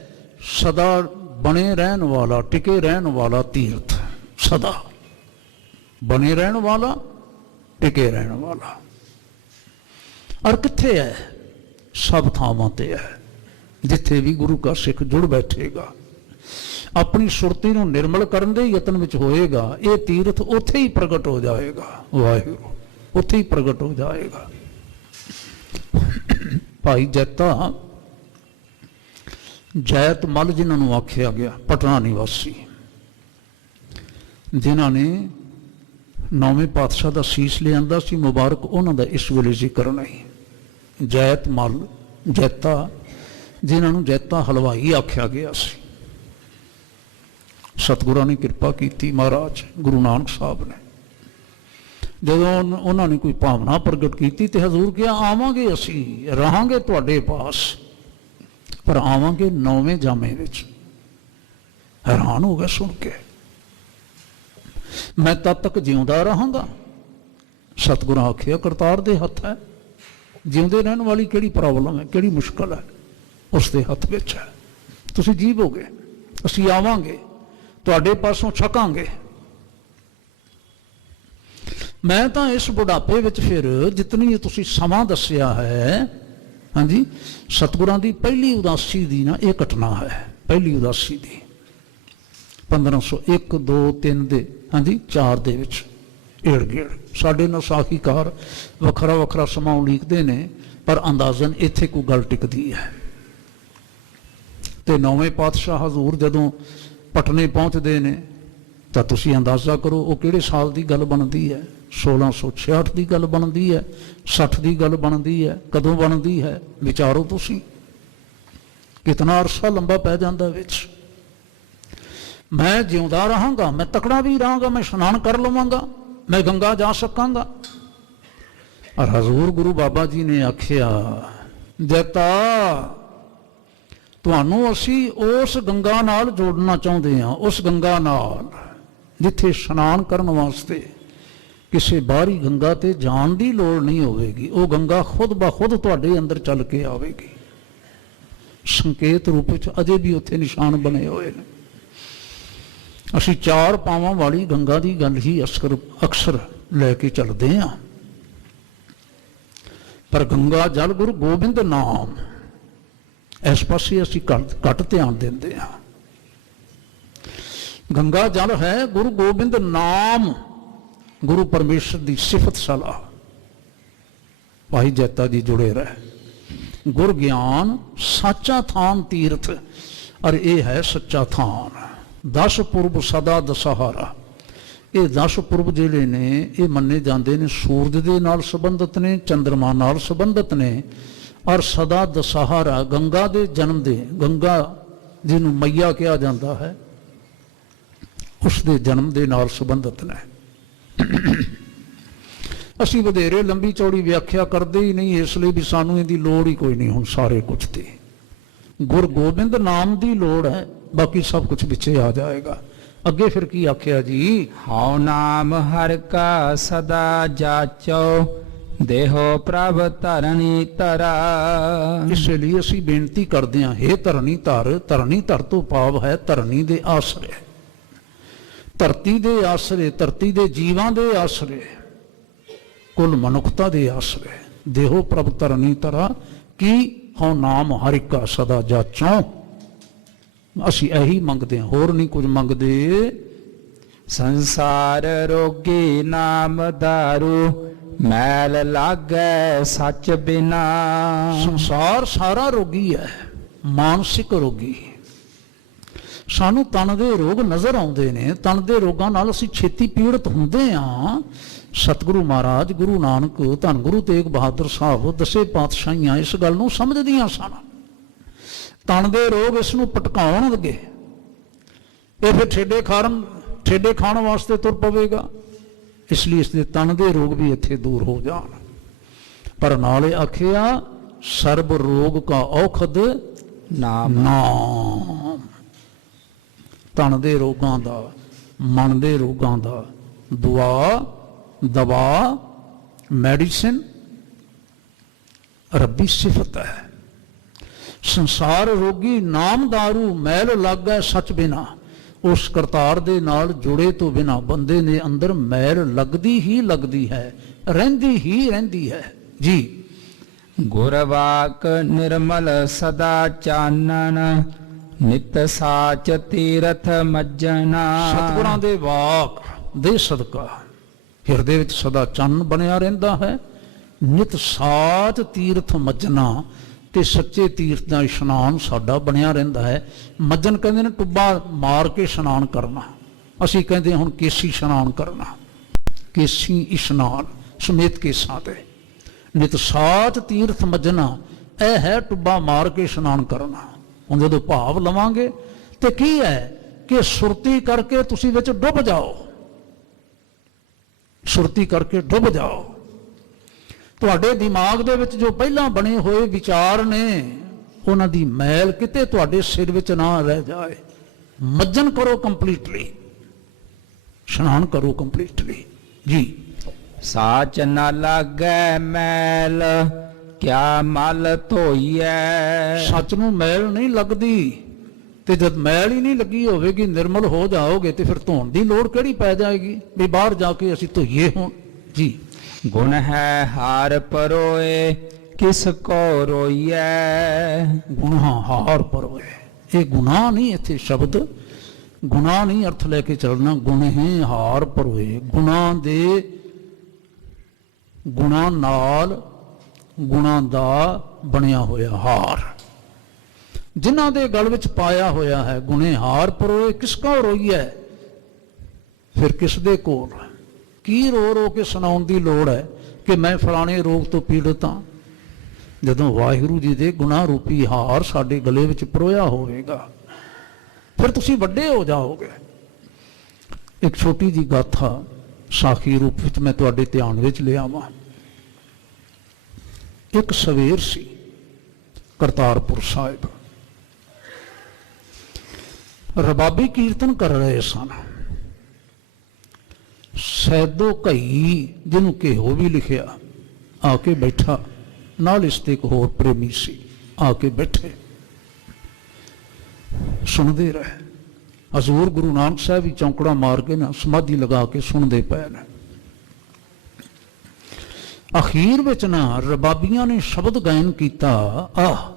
ਸਦਾ ਬਣੇ ਰਹਿਣ ਵਾਲਾ, ਟਿਕੇ ਰਹਿਣ ਵਾਲਾ ਤੀਰਥ। ਸਦਾ ਬਣੇ ਰਹਿਣ ਵਾਲਾ, ਟਿਕੇ ਰਹਿਣ ਵਾਲਾ। ਔਰ ਕਿੱਥੇ ਹੈ? ਸਭ ਥਾਵਾਂ ਤੇ ਹੈ। ਜਿੱਥੇ ਵੀ ਗੁਰੂ का ਸਿੱਖ ਜੁੜ ਬੈਠੇਗਾ, ਆਪਣੀ ਸੁਰਤੀ ਨੂੰ ਨਿਰਮਲ ਕਰਨ ਦੇ ਯਤਨ ਵਿੱਚ ਹੋਏਗਾ, ਇਹ ਤੀਰਥ ਉੱਥੇ ਹੀ ਪ੍ਰਗਟ ਹੋ ਜਾਏਗਾ। ਵਾਹਿਗੁਰੂ ਉੱਥੇ ਹੀ ਪ੍ਰਗਟ ਹੋ ਜਾਏਗਾ। ਭਾਈ ਜੈਤਾ, ਜੈਤ ਮੱਲ ਜਿਨ੍ਹਾਂ ਨੂੰ ਆਖਿਆ ਗਿਆ, ਪਟਨਾ ਨਿਵਾਸੀ, ਜਿਨ੍ਹਾਂ ਨੇ 9ਵੇਂ ਪਾਤਸ਼ਾਹ ਦਾ ਸੀਸ ਲਿਆਂਦਾ ਸੀ, ਮੁਬਾਰਕ ਉਹਨਾਂ ਦਾ ਇਸ ਵੇਲੇ ਜ਼ਿਕਰ ਨਹੀਂ। ਜੈਤ ਮੱਲ, ਜੈਤਾ, ਜਿਨ੍ਹਾਂ ਨੂੰ ਜੈਤਾ ਹਲਵਾਈ ਆਖਿਆ ਗਿਆ ਸੀ। ਸਤਿਗੁਰਾਂ ਨੇ ਕਿਰਪਾ ਕੀਤੀ, ਮਹਾਰਾਜ ਗੁਰੂ ਨਾਨਕ ਸਾਹਿਬ ਨੇ ਜਦੋਂ ਉਹਨਾਂ ਨੇ ਕੋਈ ਭਾਵਨਾ ਪ੍ਰਗਟ ਕੀਤੀ ਤੇ ਹਜ਼ੂਰ ਕਿਹਾ ਆਵਾਂਗੇ, ਅਸੀਂ ਰਹਾਂਗੇ ਤੁਹਾਡੇ ਪਾਸ, ਪਰ ਆਵਾਂਗੇ 9ਵੇਂ ਜਾਮੇ ਵਿੱਚ। ਹੈਰਾਨ ਹੋ ਗਿਆ ਸੁਣ ਕੇ। ਮੈਂ ਤਦ ਤੱਕ ਜਿਉਂਦਾ ਰਹਾਂਗਾ। ਸਤਿਗੁਰਾਂ ਆਖਿਆ ਕਰਤਾਰ ਦੇ ਹੱਥ ਹੈ। ਜਿਉਂਦੇ ਰਹਿਣ ਵਾਲੀ ਕਿਹੜੀ ਪ੍ਰੋਬਲਮ ਹੈ, ਕਿਹੜੀ ਮੁਸ਼ਕਲ ਹੈ? ਉਸ ਦੇ ਹੱਥ ਵਿੱਚ ਹੈ। ਤੁਸੀਂ ਜੀਵੋਗੇ, ਅਸੀਂ ਆਵਾਂਗੇ, ਤੁਹਾਡੇ ਪਾਸੋਂ ਛਕਾਂਗੇ। ਮੈਂ ਤਾਂ ਇਸ ਬੁਢਾਪੇ ਵਿੱਚ ਫਿਰ ਜਿਤਨੀ ਤੁਸੀਂ ਸਮਾਂ ਦੱਸਿਆ ਹੈ, ਹਾਂਜੀ, ਸਤਿਗੁਰਾਂ ਦੀ ਪਹਿਲੀ ਉਦਾਸੀ ਦੀ ਨਾ ਇਹ ਘਟਨਾ ਹੈ। ਪਹਿਲੀ ਉਦਾਸੀ ਦੀ 1501, 2, 3 ਦੇ, ਹਾਂਜੀ 4 ਦੇ ਵਿੱਚ ਏੜ ਗੇੜ। ਸਾਡੇ ਨਾਲ ਸਾਖੀਕਾਰ ਵੱਖਰਾ ਵੱਖਰਾ ਸਮਾਂ ਉਲੀਕਦੇ ਨੇ, ਪਰ ਅੰਦਾਜ਼ਨ ਇੱਥੇ ਕੋਈ ਗੱਲ ਟਿਕਦੀ ਹੈ। ਤੇ 9ਵੇਂ ਪਾਤਸ਼ਾਹ ਹਜ਼ੂਰ ਜਦੋਂ ਪਟਨੇ ਪਹੁੰਚਦੇ ਨੇ ਤਾਂ ਤੁਸੀਂ ਅੰਦਾਜ਼ਾ ਕਰੋ ਉਹ ਕਿਹੜੇ ਸਾਲ ਦੀ ਗੱਲ ਬਣਦੀ ਹੈ। 1666 ਦੀ ਗੱਲ ਬਣਦੀ ਹੈ, 60 ਦੀ ਗੱਲ ਬਣਦੀ ਹੈ, ਕਦੋਂ ਬਣਦੀ ਹੈ? ਵਿਚਾਰੋ ਤੁਸੀਂ, ਕਿਤਨਾ ਅਰਸਾ ਲੰਬਾ ਪੈ ਜਾਂਦਾ ਵਿੱਚ। ਮੈਂ ਜਿਉਂਦਾ ਰਹਾਂਗਾ, ਮੈਂ ਤਕੜਾ ਵੀ ਰਹਾਂਗਾ, ਮੈਂ ਇਸ਼ਨਾਨ ਕਰ ਲਵਾਂਗਾ, ਮੈਂ ਗੰਗਾ ਜਾ ਸਕਾਂਗਾ। ਔਰ ਹਜ਼ੂਰ ਗੁਰੂ ਬਾਬਾ ਜੀ ਨੇ ਆਖਿਆ, ਜੈਤਾ ਤੁਹਾਨੂੰ ਅਸੀਂ ਉਸ ਗੰਗਾ ਨਾਲ ਜੋੜਨਾ ਚਾਹੁੰਦੇ ਹਾਂ, ਉਸ ਗੰਗਾ ਨਾਲ ਜਿੱਥੇ ਇਸ਼ਨਾਨ ਕਰਨ ਵਾਸਤੇ ਕਿਸੇ ਬਾਹਰੀ ਗੰਗਾ ਤੇ ਜਾਣ ਦੀ ਲੋੜ ਨਹੀਂ ਹੋਵੇਗੀ। ਉਹ ਗੰਗਾ ਖੁਦ ਬ ਖੁਦ ਤੁਹਾਡੇ ਅੰਦਰ ਚੱਲ ਕੇ ਆਵੇਗੀ। ਸੰਕੇਤ ਰੂਪ ਵਿੱਚ ਅਜੇ ਵੀ ਉੱਥੇ ਨਿਸ਼ਾਨ ਬਣੇ ਹੋਏ ਨੇ। ਅਸੀਂ 4 ਪਾਵਾਂ ਵਾਲੀ ਗੰਗਾ ਦੀ ਗੱਲ ਹੀ ਅਕਸਰ ਲੈ ਕੇ ਚੱਲਦੇ ਹਾਂ, ਪਰ ਗੰਗਾ ਜਲ ਗੁਰੂ ਗੋਬਿੰਦ ਨਾਮ, ਇਸ ਪਾਸੇ ਅਸੀਂ ਘੱਟ ਧਿਆਨ ਦਿੰਦੇ ਹਾਂ। ਗੰਗਾ ਜਲ ਹੈ ਗੁਰੂ ਗੋਬਿੰਦ ਨਾਮ, ਗੁਰੂ ਪਰਮੇਸ਼ਰ ਦੀ ਸਿਫਤ ਸਲਾਹ। ਭਾਈ ਜੈਤਾ ਜੀ ਜੁੜੇ ਰਹੇ। ਗੁਰ ਗਿਆਨ ਸਾਚਾ ਥਾਨ ਤੀਰਥ, ਔਰ ਇਹ ਹੈ ਸੱਚਾ ਥਾਨ। 10 ਪੁਰਬ ਸਦਾ ਦਸਹਾਰਾ, ਇਹ 10 ਪੁਰਬ ਜਿਹੜੇ ਨੇ ਇਹ ਮੰਨੇ ਜਾਂਦੇ ਨੇ ਸੂਰਜ ਦੇ ਨਾਲ ਸੰਬੰਧਿਤ ਨੇ, ਚੰਦਰਮਾ ਨਾਲ ਸੰਬੰਧਿਤ ਨੇ, ਔਰ ਸਦਾ ਦਸਹਾਰਾ ਗੰਗਾ ਦੇ ਜਨਮ ਦੇ, ਗੰਗਾ ਜਿਹਨੂੰ ਮਈਆ ਕਿਹਾ ਜਾਂਦਾ ਹੈ, ਉਸ ਦੇ ਜਨਮ ਦੇ ਨਾਲ ਸੰਬੰਧਿਤ ਨੇ। ਅਸੀਂ ਵਧੇਰੇ ਲੰਬੀ ਚੌੜੀ ਵਿਆਖਿਆ ਕਰਦੇ ਹੀ ਨਹੀਂ, ਇਸ ਲਈ ਵੀ ਸਾਨੂੰ ਇਹਦੀ ਲੋੜ ਹੀ ਕੋਈ ਨਹੀਂ। ਹੁਣ ਸਾਰੇ ਕੁਝ ਤੇ ਗੁਰ ਗੋਬਿੰਦ ਨਾਮ ਦੀ ਲੋੜ ਹੈ, ਬਾਕੀ ਸਭ ਕੁਝ ਪਿੱਛੇ ਆ ਜਾਏਗਾ। ਅੱਗੇ ਫਿਰ ਕੀ ਆਖਿਆ ਜੀ? ਹਉ ਨਾਮ ਹਰਿ ਕਾ ਸਦਾ ਜਾਚੋ, ਦੇਹੋ ਪ੍ਰਭ ਧਰਣੀ ਧਰਾ। ਇਸੇ ਲਈ ਅਸੀਂ ਬੇਨਤੀ ਕਰਦੇ ਹਾਂ, ਹੇ ਧਰਣੀ ਧਰ। ਧਰਣੀ ਧਰ ਤੋਂ ਭਾਵ ਹੈ ਧਰਣੀ ਦੇ ਆਸਰੇ, ਧਰਤੀ ਦੇ ਆਸਰੇ, ਧਰਤੀ ਦੇ ਜੀਵਾਂ ਦੇ ਆਸਰੇ, ਕੁੱਲ ਮਨੁੱਖਤਾ ਦੇ ਆਸਰੇ। ਦੇਹੋ ਪ੍ਰਭ ਧਰਣੀ ਧਰਾ, ਕੀ ਹਉ ਨਾਮ ਹਰਿ ਕਾ ਸਦਾ ਜਾਚੋਂ। ਅਸੀਂ ਇਹੀ ਮੰਗਦੇ ਹਾਂ, ਹੋਰ ਨਹੀਂ ਕੁਝ ਮੰਗਦੇ। ਸੰਸਾਰ ਰੋਗੀ ਨਾਮ ਦਾਰੂ ਮੈਲ ਲਾਗੈ ਸੱਚ ਬਿਨਾ। ਸੰਸਾਰ ਸਾਰਾ ਰੋਗੀ ਹੈ, ਮਾਨਸਿਕ ਰੋਗੀ। ਸਾਨੂੰ ਤਨ ਦੇ ਰੋਗ ਨਜ਼ਰ ਆਉਂਦੇ ਨੇ, ਤਨ ਦੇ ਰੋਗਾਂ ਨਾਲ ਅਸੀਂ ਛੇਤੀ ਪੀੜਤ ਹੁੰਦੇ ਹਾਂ। ਸਤਿਗੁਰੂ ਮਹਾਰਾਜ, ਗੁਰੂ ਨਾਨਕ, ਧੰਨ ਗੁਰੂ ਤੇਗ ਬਹਾਦਰ ਸਾਹਿਬ, ਦਸੇ ਪਾਤਸ਼ਾਹੀਆਂ ਇਸ ਗੱਲ ਨੂੰ ਸਮਝਦੀਆਂ ਸਨ। ਤਨ ਦੇ ਰੋਗ ਇਸ ਨੂੰ ਭਟਕਾਉਣ ਲੱਗੇ, ਇਹ ਫਿਰ ਠੇਡੇ ਖਾਣ ਵਾਸਤੇ ਤੁਰ ਪਵੇਗਾ। ਇਸ ਲਈ ਇਸ ਦੇ ਤਨ ਦੇ ਰੋਗ ਵੀ ਇੱਥੇ ਦੂਰ ਹੋ ਜਾਣ। ਪਰ ਨਾਲੇ ਆਖਿਆ ਸਰਬ ਰੋਗ ਕਾ ਔਖਦ ਨਾਮ। ਤਨ ਦੇ ਰੋਗਾਂ ਦਾ, ਮਨ ਦੇ ਰੋਗਾਂ ਦਾ ਦਵਾ ਮੈਡੀਸਿਨ ਰੱਬੀ ਸਿਫਤ ਹੈ। ਸੰਸਾਰ ਰੋਗੀ ਨਾਮ ਦਾਰੂ ਮੈਲ ਲਾਗੈ ਸੱਚ ਬਿਨਾ। ਉਸ ਕਰਤਾਰ ਦੇ ਨਾਲ ਜੁੜੇ ਤੋਂ ਬਿਨਾ ਬੰਦੇ ਦੇ ਅੰਦਰ ਮੈਲ ਲੱਗਦੀ ਹੀ ਲੱਗਦੀ ਹੈ, ਰਹਿੰਦੀ ਹੀ ਰਹਿੰਦੀ ਹੈ ਜੀ। ਗੁਰਵਾਕ ਨਿਰਮਲ ਸਦਾ ਚਾਨਣ ਨਿਤ ਸਾਚ ਤੀਰਥ ਮੱਜਣਾ। ਸਤਿਗੁਰਾਂ ਦੇ ਵਾਕ ਦੇ ਸਦਕਾ ਹਿਰਦੇ ਵਿੱਚ ਸਦਾ ਚੰਨ ਬਣਿਆ ਰਹਿੰਦਾ ਹੈ। ਨਿਤ ਸਾਚ ਤੀਰਥ ਮੱਜਣਾ, ਤੇ ਸੱਚੇ ਤੀਰਥ ਦਾ ਇਸ਼ਨਾਨ ਸਾਡਾ ਬਣਿਆ ਰਹਿੰਦਾ ਹੈ। ਮੱਜਨ ਕਹਿੰਦੇ ਨੇ ਟੁੱਬਾ ਮਾਰ ਕੇ ਇਸ਼ਨਾਨ ਕਰਨਾ, ਅਸੀਂ ਕਹਿੰਦੇ ਹੁਣ ਕੇਸੀ ਇਸ਼ਨਾਨ ਕਰਨਾ। ਕੇਸੀ ਇਸ਼ਨਾਨ ਸਮੇਤ ਕੇਸਾਂ ਤੇ। ਨਿਤ ਸਾਚ ਤੀਰਥ ਮੱਜਣਾ, ਇਹ ਹੈ ਟੁੱਬਾ ਮਾਰ ਕੇ ਇਸ਼ਨਾਨ ਕਰਨਾ। ਹੁਣ ਜਦੋਂ ਭਾਵ ਲਵਾਂਗੇ ਤੇ ਕੀ ਹੈ ਕਿ ਸੁਰਤੀ ਕਰਕੇ ਤੁਸੀਂ ਵਿੱਚ ਡੁੱਬ ਜਾਓ, ਸੁਰਤੀ ਕਰਕੇ ਡੁੱਬ ਜਾਓ। ਤੁਹਾਡੇ ਦਿਮਾਗ ਦੇ ਵਿੱਚ ਜੋ ਪਹਿਲਾਂ ਬਣੇ ਹੋਏ ਵਿਚਾਰ ਨੇ, ਉਹਨਾਂ ਦੀ ਮੈਲ ਕਿਤੇ ਤੁਹਾਡੇ ਸਿਰ ਵਿੱਚ ਨਾ ਰਹਿ ਜਾਏ। ਮੱਜਨ ਕਰੋ ਕੰਪਲੀਟਲੀ, ਇਸ਼ਨਾਨ ਕਰੋ ਕੰਪਲੀਟਲੀ ਜੀ। ਸਾਚ ਨਾ ਲਾਗੈ ਮੈਲ ਕਿਆ ਮਲ ਧੋਈਐ। ਸੱਚ ਨੂੰ ਮੈਲ ਨਹੀਂ ਲੱਗਦੀ, ਤੇ ਜਦ ਮੈਲ ਹੀ ਨਹੀਂ ਲੱਗੀ ਹੋਵੇਗੀ, ਨਿਰਮਲ ਹੋ ਜਾਓਗੇ, ਤੇ ਫਿਰ ਧੋਣ ਦੀ ਲੋੜ ਕਿਹੜੀ ਪੈ ਜਾਏਗੀ ਵੀ ਬਾਹਰ ਜਾ ਕੇ ਅਸੀਂ ਧੋਈਏ ਹੁਣ ਜੀ। ਗੁਣ ਹੈ ਹਾਰ ਪਰੋਏ ਕਿਸ ਕੋ ਰੋਈਐ। ਗੁਨਾਹ ਹਾਰ ਪਰੋਏ, ਇਹ ਗੁਨਾਹ ਨਹੀਂ, ਇੱਥੇ ਸ਼ਬਦ ਗੁਨਾਹ ਨਹੀਂ ਅਰਥ ਲੈ ਕੇ ਚੱਲਣਾ। ਗੁਣ ਹੈ ਹਾਰ ਪਰੋਏ, ਗੁਨਾਹ ਨਾਲ ਗੁਣਾਂ ਦਾ ਬਣਿਆ ਹੋਇਆ ਹਾਰ, ਜਿਨ੍ਹਾਂ ਦੇ ਗਲ ਵਿੱਚ ਪਾਇਆ ਹੋਇਆ ਹੈ। ਗੁਣੇ ਹਾਰ ਪਰੋਏ ਕਿਸ ਕੋ ਰੋਈਐ। ਫਿਰ ਕਿਸ ਦੇ ਕੋਲ ਕੀ ਰੋ ਰੋ ਕੇ ਸੁਣਾਉਣ ਦੀ ਲੋੜ ਹੈ ਕਿ ਮੈਂ ਫਲਾਣੇ ਰੋਗ ਤੋਂ ਪੀੜਤ ਹਾਂ, ਜਦੋਂ ਵਾਹਿਗੁਰੂ ਜੀ ਦੇ ਗੁਨਾਹ ਰੂਪੀ ਹਾਰ ਸਾਡੇ ਗਲੇ ਵਿੱਚ ਪਰੋਇਆ ਹੋਵੇਗਾ, ਫਿਰ ਤੁਸੀਂ ਵੱਡੇ ਹੋ ਜਾਓਗੇ। ਇੱਕ ਛੋਟੀ ਜੀ ਗਾਥਾ ਸਾਖੀ ਰੂਪ ਵਿੱਚ ਮੈਂ ਤੁਹਾਡੇ ਧਿਆਨ ਵਿੱਚ ਲਿਆਵਾਂ। ਇੱਕ ਸਵੇਰ ਸੀ ਕਰਤਾਰਪੁਰ ਸਾਹਿਬ, ਰਬਾਬੀ ਕੀਰਤਨ ਕਰ ਰਹੇ ਸਨ। ਸੈਦੋ ਘਈ, ਜਿਹਨੂੰ ਘਿਓ ਵੀ ਲਿਖਿਆ, ਆ ਕੇ ਬੈਠਾ, ਨਾਲ ਇਸ ਤੇ ਇੱਕ ਹੋਰ ਪ੍ਰੇਮੀ ਸੀ, ਆ ਕੇ ਬੈਠੇ ਸੁਣਦੇ ਰਹੇ। ਹਜ਼ੂਰ ਗੁਰੂ ਨਾਨਕ ਸਾਹਿਬ ਵੀ ਚੌਂਕੜਾ ਮਾਰ ਕੇ ਨਾ ਸਮਾਧੀ ਲਗਾ ਕੇ ਸੁਣਦੇ ਪਏ ਨੇ। ਅਖੀਰ ਵਿੱਚ ਨਾ ਰਬਾਬੀਆਂ ਨੇ ਸ਼ਬਦ ਗਾਇਨ ਕੀਤਾ, ਆਹ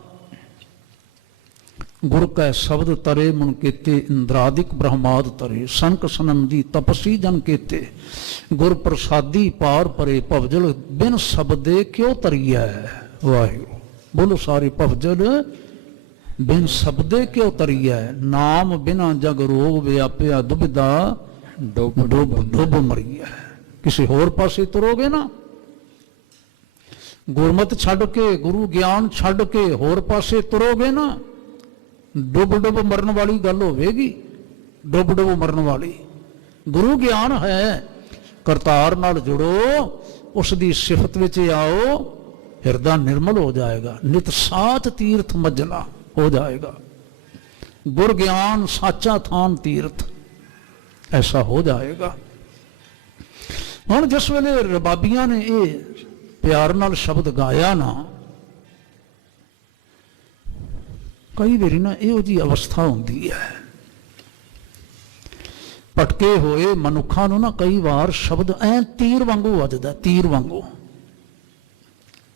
ਗੁਰ ਕੈ ਸ਼ਬਦ ਤਰੇ ਮੁਨ ਕੀਤੇ ਇੰਦਰਾਦਿਕ ਬ੍ਰਹਮਾਦ ਤਰੇ ਸੰਕ ਸਨੰਦੀ ਤਪਸੀ ਜਨ ਕੀਤੇ ਗੁਰ ਪ੍ਰਸਾਦੀ ਪਾਰ ਪਰੇ ਭਵਜਲ ਬਿਨ ਸ਼ਬਦੇ ਕਿਉ ਤਰੀਐ। ਵਾਹਿਗੁਰੂ ਬੋਲੋ ਸਾਰੇ। ਭਵਜਲ ਬਿਨ ਸ਼ਬਦੇ ਕਿਉ ਤਰੀਐ, ਨਾਮ ਬਿਨਾ ਜਗ ਰੋਗ ਵਿਆਪਿਆ ਦੁਬਿਧਾ ਡੁੱਬ ਡੁੱਬ ਡੁੱਬ ਮਰੀਐ। ਕਿਸੇ ਹੋਰ ਪਾਸੇ ਤੁਰੋਗੇ ਨਾ, ਗੁਰਮਤ ਛੱਡ ਕੇ, ਗੁਰੂ ਗਿਆਨ ਛੱਡ ਕੇ ਹੋਰ ਪਾਸੇ ਤੁਰੋਗੇ ਨਾ, ਡੁੱਬ ਡੁੱਬ ਮਰਨ ਵਾਲੀ ਗੱਲ ਹੋਵੇਗੀ। ਡੁੱਬ ਡੁੱਬ ਮਰਨ ਵਾਲੀ। ਗੁਰੂ ਗਿਆਨ ਹੈ, ਕਰਤਾਰ ਨਾਲ ਜੁੜੋ, ਉਸ ਦੀ ਸਿਫਤ ਵਿੱਚ ਆਓ, ਹਿਰਦਾ ਨਿਰਮਲ ਹੋ ਜਾਏਗਾ, ਨਿਤ ਸਾਚ ਤੀਰਥ ਮੱਜਣਾ ਹੋ ਜਾਏਗਾ। ਗੁਰ ਗਿਆਨ ਸਾਚਾ ਥਾਨ ਤੀਰਥ, ਐਸਾ ਹੋ ਜਾਏਗਾ। ਹੁਣ ਜਿਸ ਵੇਲੇ ਰਬਾਬੀਆਂ ਨੇ ਇਹ ਪਿਆਰ ਨਾਲ ਸ਼ਬਦ ਗਾਇਆ ਨਾ, ਕਈ ਵਾਰੀ ਨਾ ਇਹੋ ਜਿਹੀ ਅਵਸਥਾ ਹੁੰਦੀ ਹੈ, ਭਟਕੇ ਹੋਏ ਮਨੁੱਖਾਂ ਨੂੰ ਨਾ ਕਈ ਵਾਰ ਸ਼ਬਦ ਐ ਤੀਰ ਵਾਂਗੂ ਵੱਜਦਾ, ਤੀਰ ਵਾਂਗੂ।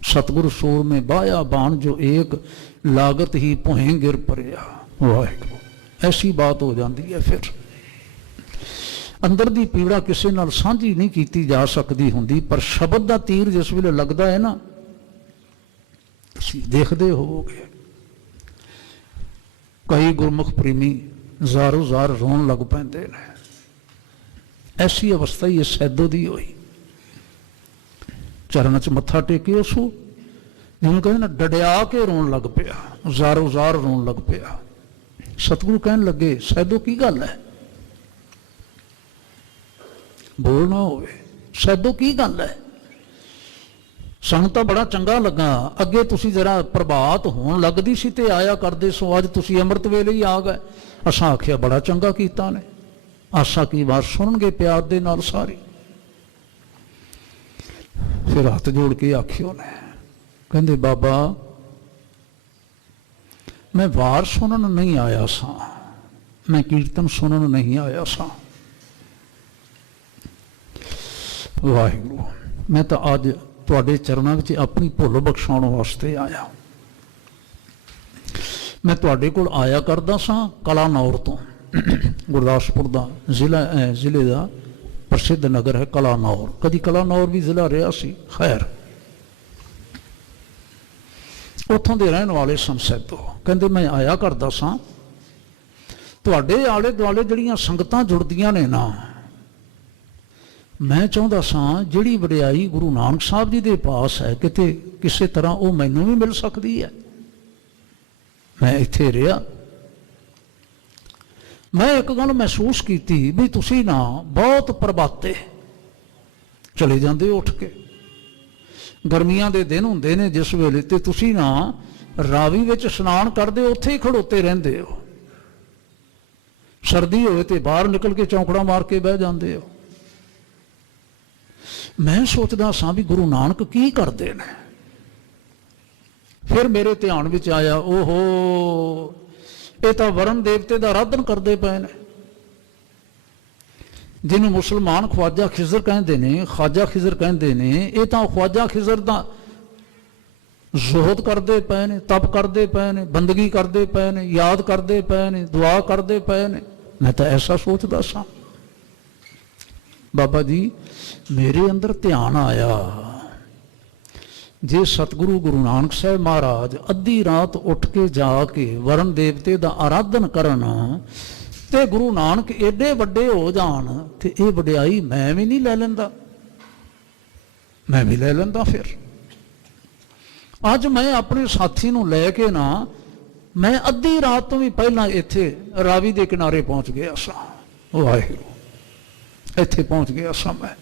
सतगुरु सूर में बाया बाण जो एक, लागत ही भुहें गिर परिया। वाहिगुरू, ऐसी बात हो जाती है। फिर अंदर दी पीड़ा किसी नाल साझी नहीं की जा सकती होंदी, पर शब्द का तीर जिस वेले लगता है ना, देखते होवोगे कई गुरमुख प्रेमी ਜ਼ਾਰੋ ਜ਼ਾਰ रोन लग पैंदे ने। ऐसी अवस्था ही सैदो दी हुई। चरण च मत्था टेके उसू जिवें कहते ना डडिया के रोन लग पिया, ਜ਼ਾਰੋ ਜ਼ਾਰ रोन लग पिया। सतगुरु कहन लगे सैदो की गल है, बोलना होवे सैदो की गल है, ਸਾਨੂੰ ਤਾਂ ਬੜਾ ਚੰਗਾ ਲੱਗਾ, ਅੱਗੇ ਤੁਸੀਂ ਜਰਾ ਪ੍ਰਭਾਤ ਹੋਣ ਲੱਗਦੀ ਸੀ ਤੇ ਆਇਆ ਕਰਦੇ ਸੋ, ਅੱਜ ਤੁਸੀਂ ਅੰਮ੍ਰਿਤ ਵੇਲੇ ਹੀ ਆ ਗਏ। ਅਸਾਂ ਆਖਿਆ ਬੜਾ ਚੰਗਾ ਕੀਤਾ ਨੇ, ਆਸਾ ਕੀ ਬਾਤ ਸੁਣਨਗੇ ਪਿਆਰ ਦੇ ਨਾਲ ਸਾਰੀ। ਫਿਰ ਹੱਥ ਜੋੜ ਕੇ ਆਖਿਓ ਨੇ, ਕਹਿੰਦੇ ਬਾਬਾ ਮੈਂ ਵਾਰ ਸੁਣਨ ਨਹੀਂ ਆਇਆ ਸਾਂ, ਮੈਂ ਕੀਰਤਨ ਸੁਣਨ ਨਹੀਂ ਆਇਆ ਸਾਂ। ਵਾਹਿਗੁਰੂ, ਮੈਂ ਤਾਂ ਅੱਜ ਤੁਹਾਡੇ ਚਰਨਾਂ ਵਿੱਚ ਆਪਣੀ ਭੁੱਲ ਬਖਸ਼ਾਉਣ ਵਾਸਤੇ ਆਇਆ। ਮੈਂ ਤੁਹਾਡੇ ਕੋਲ ਆਇਆ ਕਰਦਾ ਸਾਂ ਕਲਾਨੌਰ ਤੋਂ, ਗੁਰਦਾਸਪੁਰ ਦਾ ਜ਼ਿਲ੍ਹੇ ਦਾ ਪ੍ਰਸਿੱਧ ਨਗਰ ਹੈ ਕਲਾਨੌਰ। ਕਦੀ ਕਲਾਨੌਰ ਵੀ ਜ਼ਿਲ੍ਹਾ ਰਿਹਾ ਸੀ। ਖੈਰ, ਉੱਥੋਂ ਦੇ ਰਹਿਣ ਵਾਲੇ ਸਨ ਸੈਦੋ। ਕਹਿੰਦੇ ਮੈਂ ਆਇਆ ਕਰਦਾ ਸਾਂ, ਤੁਹਾਡੇ ਆਲੇ ਦੁਆਲੇ ਜਿਹੜੀਆਂ ਸੰਗਤਾਂ ਜੁੜਦੀਆਂ ਨੇ ਨਾ, मैं चाहता सां जिहड़ी वडियाई गुरु नानक साहब जी के पास है किते किसी तरह वो मैनू भी मिल सकती है। मैं इत्थे रहा, मैं एक गल महसूस की भी तुसी ना बहुत प्रभाते चले जाते हो उठ के, गर्मियां दे दिन हुंदे ने जिस वेले ते तुसी ना रावी विच स्नान करदे उत्थे ही खड़ोते रहिंदे हो, सर्दी होवे ते बाहर निकल के चौंकड़ा मार के बह जाते हो। मैं सोचदा सां भी गुरु नानक की करते ने। फिर मेरे ध्यान विच आया, ओहो ये तो वरण देवते का आराधन करते पे ने, जिन्हों मुसलमान ख्वाजा खिजर कहते हैं, ख्वाजा खिजर कहते हैं, ये तो ख्वाजा खिजर का जोहद करते पे ने, तप करते पे ने, बंदगी करते पे ने, याद करते पे ने, दुआ करते पे ने। मैं तो ऐसा सोचता सा। बाबा जी मेरे अंदर ध्यान आया, जे सतगुरु गुरु नानक साहब महाराज अद्धी रात उठ के जाके वरण देवते का आराधन करन ते गुरु नानक एडे वड्डे हो जान ते ये वड्याई मैं भी नहीं ले लेंदा, मैं भी ले लेंदा। फिर अज मैं अपने साथी नूं लैके ना, मैं अद्धी रात तो भी पहला इत्थे रावी के किनारे पहुंच गया सा। वाहिगुरू, इत्थे पहुंच गया सा मैं।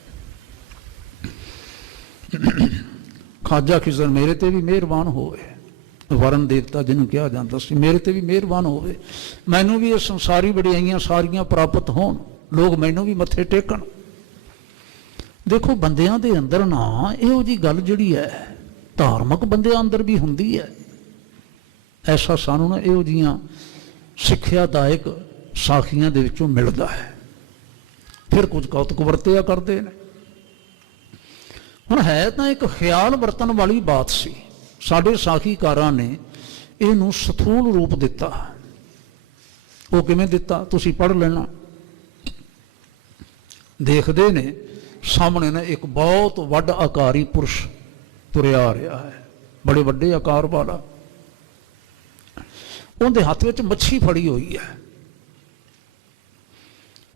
खाजा खिजर मेरे ते भी मेहरबान होवे, वरण देवता जिन्हों कहा जाता सी, मेरे ते भी मेहरबान होवे, मैनू भी ये संसारी वडियाइयां सारियां प्राप्त होण, लोग मैनू भी मत्थे टेकण। देखो बंदियां दे अंदर ना इहो जी गल जिहड़ी है धार्मिक बंदियां अंदर भी हुंदी है। ऐसा सानू ना इहो जिहियां सिक्ख्यादायक साखियां दे विचों मिलदा है। फिर कुछ कौतुक वरतिया करते हैं। हुण है तो एक ख्याल वरतन वाली बात सी, साडे साखीकारां ने इहनूं स्थूल रूप दिता। वो किवें दिता तुसीं पढ़ लेना। देखते ने सामने ने एक बहुत वड्ड आकारी पुरुष तुरिया आ रहा है, बड़े वड्डे आकार वाला, उनके हाथ में मच्छी फड़ी हुई है।